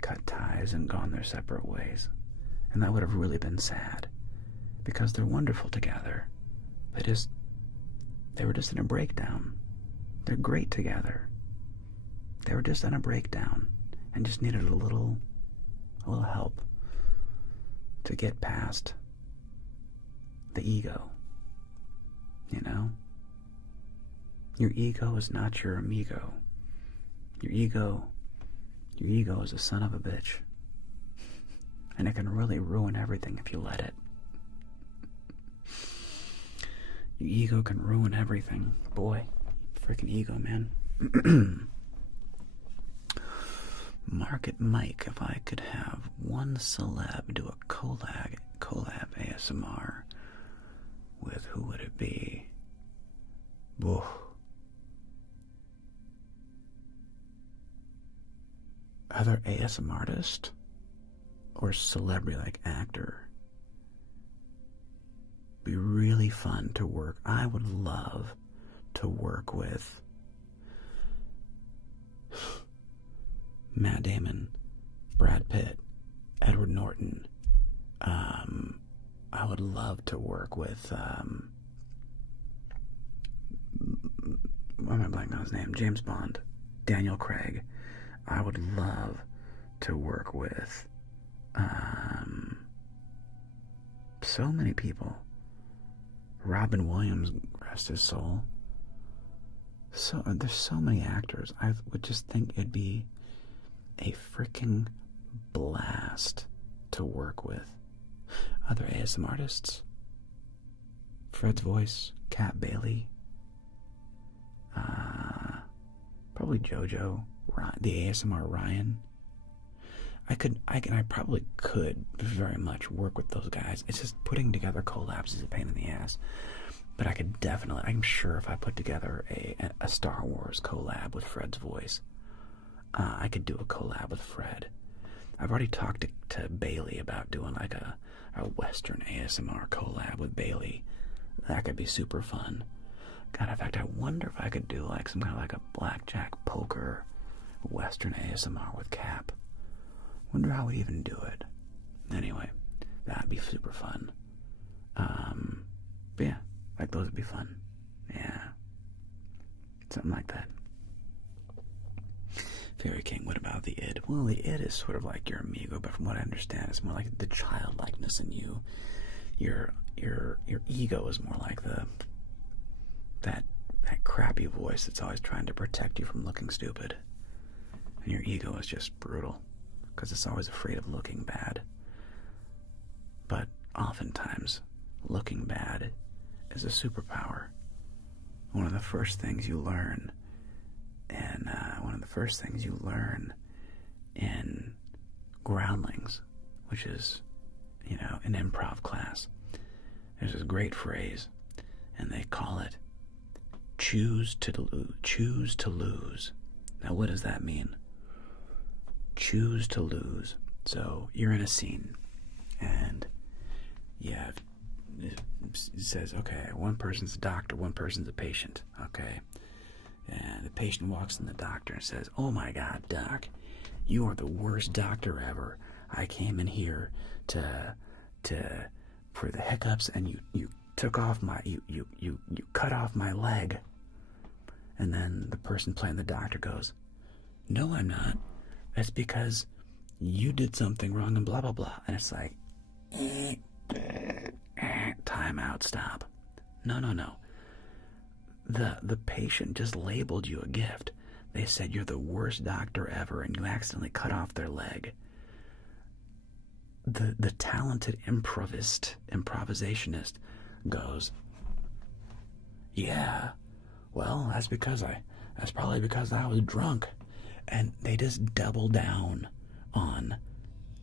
cut ties and gone their separate ways. And that would have really been sad, because they're wonderful together. They were just in a breakdown. They're great together. They were just in a breakdown and just needed a little help to get past the ego. You know? Your ego is not your amigo. Your ego is a son of a bitch. And it can really ruin everything if you let it. Your ego can ruin everything. Boy, freaking ego, man. Market Mike, if I could have one celeb do a collab ASMR with, who would it be? Whoa. Other ASMR artist or celebrity, like actor? Be really fun to work. I would love to work with Matt Damon, Brad Pitt, Edward Norton. I would love to work with why am I blanking on his name? James Bond, Daniel Craig. I would love to work with so many people. Robin Williams, rest his soul. So there's so many actors. I would just think it'd be a freaking blast to work with. Other ASMR artists: Fred's Voice, Kat Bailey, probably JoJo, the ASMR Ryan. I probably could very much work with those guys. It's just putting together collabs is a pain in the ass. But I could definitely, I'm sure if I put together a Star Wars collab with Fred's Voice, I could do a collab with Fred. I've already talked to Bailey about doing like a Western ASMR collab with Bailey. That could be super fun. God, in fact, I wonder if I could do like some kind of like a blackjack poker Western ASMR with Cap. Wonder how we'd even do it. Anyway, that'd be super fun. But yeah, like those would be fun. Yeah. Something like that. Fairy King, what about the id? Well, the id is sort of like your amigo, but from what I understand, it's more like the childlikeness in you. Your ego is more like that crappy voice that's always trying to protect you from looking stupid. And your ego is just brutal, because it's always afraid of looking bad. But oftentimes, looking bad is a superpower. One of the first things you learn, and one of the first things you learn in Groundlings, which is, an improv class, there's this great phrase, and they call it choose to lose. Now, what does that mean? Choose to lose. So you're in a scene, and it says, okay, one person's a doctor, one person's a patient, okay? And the patient walks in the doctor and says, oh my God, doc, you are the worst doctor ever. I came in here for the hiccups, and you took off my, you cut off my leg. And then the person playing the doctor goes, no, I'm not. That's because you did something wrong and blah, blah, blah. And it's like, time out, stop. No. The patient just labeled you a gift. They said you're the worst doctor ever, and you accidentally cut off their leg. The talented improvisationist goes, yeah, well, that's probably because I was drunk. And they just double down on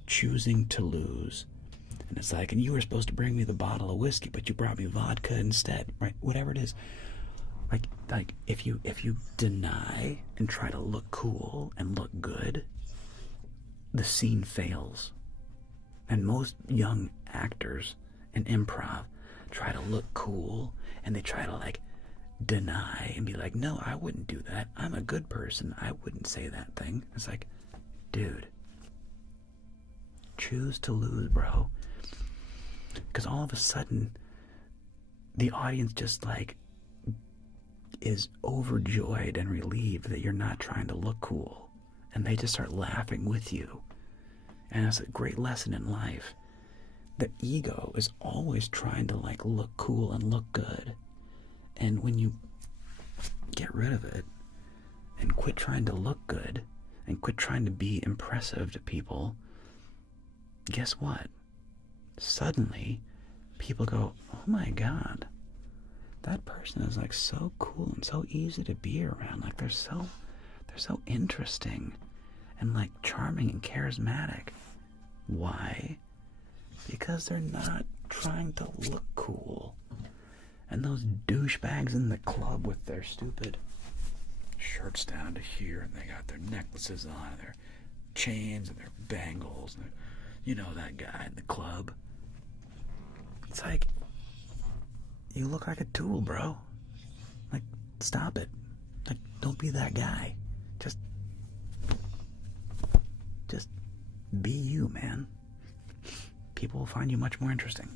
choosing to lose. And it's like, and you were supposed to bring me the bottle of whiskey, but you brought me vodka instead, right? Whatever it is. Like if you deny and try to look cool and look good, the scene fails. And most young actors in improv try to look cool, and they try to like deny and be like, no, I wouldn't do that. I'm a good person. I wouldn't say that thing. It's like, dude, choose to lose, bro. Because all of a sudden, the audience just like is overjoyed and relieved that you're not trying to look cool. And they just start laughing with you. And it's a great lesson in life. The ego is always trying to like look cool and look good. And when you get rid of it and quit trying to look good and quit trying to be impressive to people, guess what? Suddenly, people go, oh my God, that person is like so cool and so easy to be around. Like they're so interesting and like charming and charismatic. Why? Because they're not trying to look cool. And those douchebags in the club with their stupid shirts down to here, and they got their necklaces on, and their chains, and their bangles, and that guy in the club. It's like, you look like a tool, bro. Like, stop it. Like, don't be that guy. Just be you, man. People will find you much more interesting.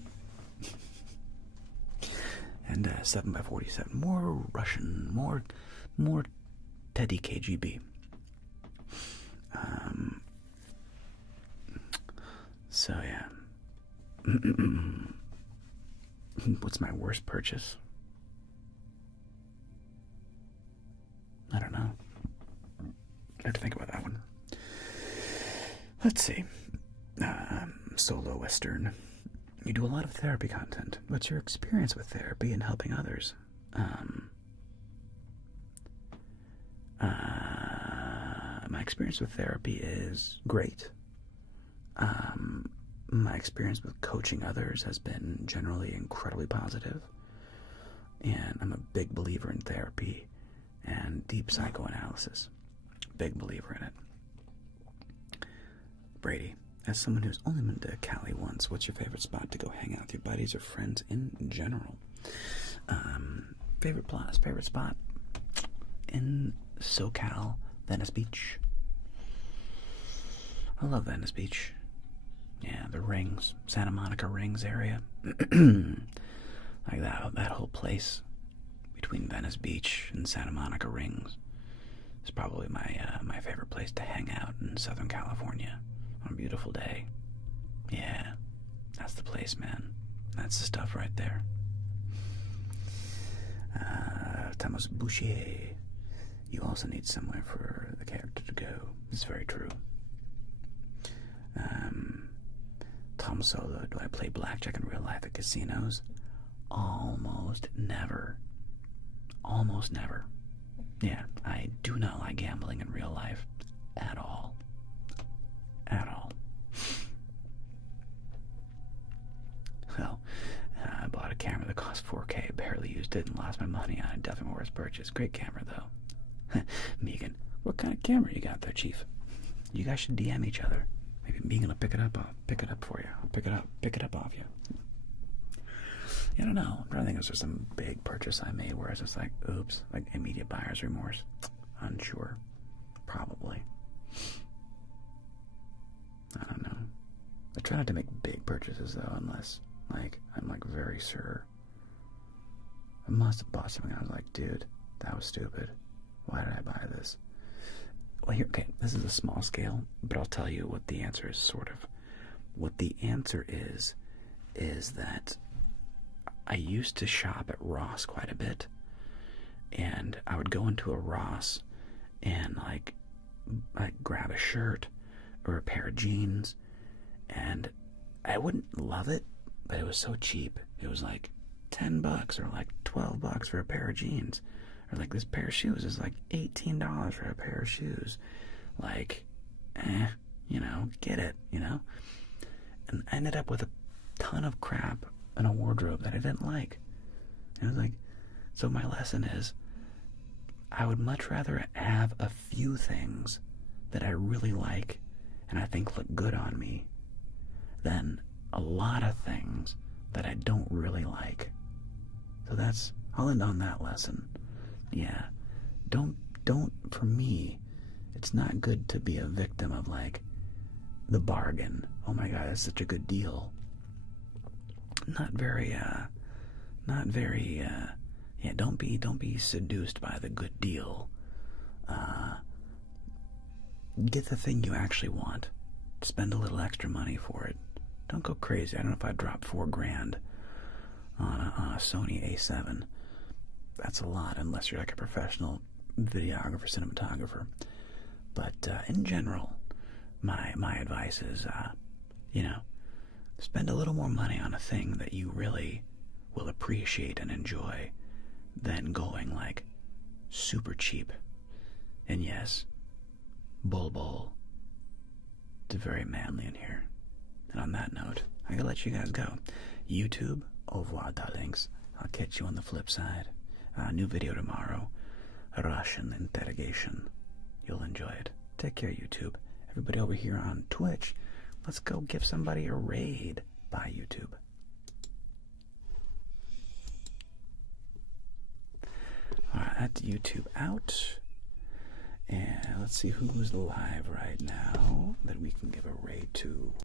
And 7x47, more Russian, more Teddy KGB. So yeah. What's my worst purchase? I don't know. I have to think about that one. Let's see. Solo Western. You do a lot of therapy content. What's your experience with therapy and helping others? My experience with therapy is great. My experience with coaching others has been generally incredibly positive. And I'm a big believer in therapy and deep psychoanalysis. Big believer in it. Brady, as someone who's only been to Cali once, what's your favorite spot to go hang out with your buddies or friends in general? Favorite spot in SoCal, Venice Beach. I love Venice Beach. Yeah, the Rings, Santa Monica Rings area. Like that whole place between Venice Beach and Santa Monica Rings is probably my favorite place to hang out in Southern California on a beautiful day. Yeah, that's the place, man. That's the stuff right there. Thomas Boucher. You also need somewhere for the character to go. It's very true. Tom Solo, do I play blackjack in real life at casinos? Almost never. Almost never. Yeah, I do not like gambling in real life at all. At all. Well, I bought a camera that cost $4K, barely used it, and lost my money on it. Definitely worth purchase. Great camera, though. Megan, what kind of camera you got there, Chief? You guys should DM each other. Maybe Megan will pick it up. I'll pick it up for you. I'll pick it up off you. I don't know. I'm trying to think if there's some big purchase I made where it's just like, oops, like immediate buyer's remorse. Unsure. Probably. I don't know. I try not to make big purchases though, unless like I'm like very sure. I must have bought something. I was like, dude, that was stupid. Why did I buy this? Well, here, okay, this is a small scale, but I'll tell you what the answer is, sort of. What the answer is that I used to shop at Ross quite a bit, and I would go into a Ross and like grab a shirt or a pair of jeans, and I wouldn't love it, but it was so cheap. It was like $10 or like $12 for a pair of jeans. Or like this pair of shoes is like $18 for a pair of shoes. Like, get it, And I ended up with a ton of crap in a wardrobe that I didn't like. And I was like, so my lesson is, I would much rather have a few things that I really like and I think look good on me than a lot of things that I don't really like. So I'll end on that lesson. Yeah, don't, for me, it's not good to be a victim of, like, the bargain. Oh my god, that's such a good deal. Don't be seduced by the good deal. Get the thing you actually want. Spend a little extra money for it. Don't go crazy. I don't know if I'd drop $4,000 on a Sony A7. That's a lot unless you're like a professional videographer, cinematographer. But in general, my advice is, spend a little more money on a thing that you really will appreciate and enjoy than going like super cheap. And yes, bull. It's very manly in here. And on that note, I gotta let you guys go. YouTube, au revoir, darlings. I'll catch you on the flip side. New video tomorrow. Russian interrogation. You'll enjoy it. Take care, YouTube. Everybody over here on Twitch, let's go give somebody a raid by YouTube. Alright, that's YouTube out. And let's see who's live right now.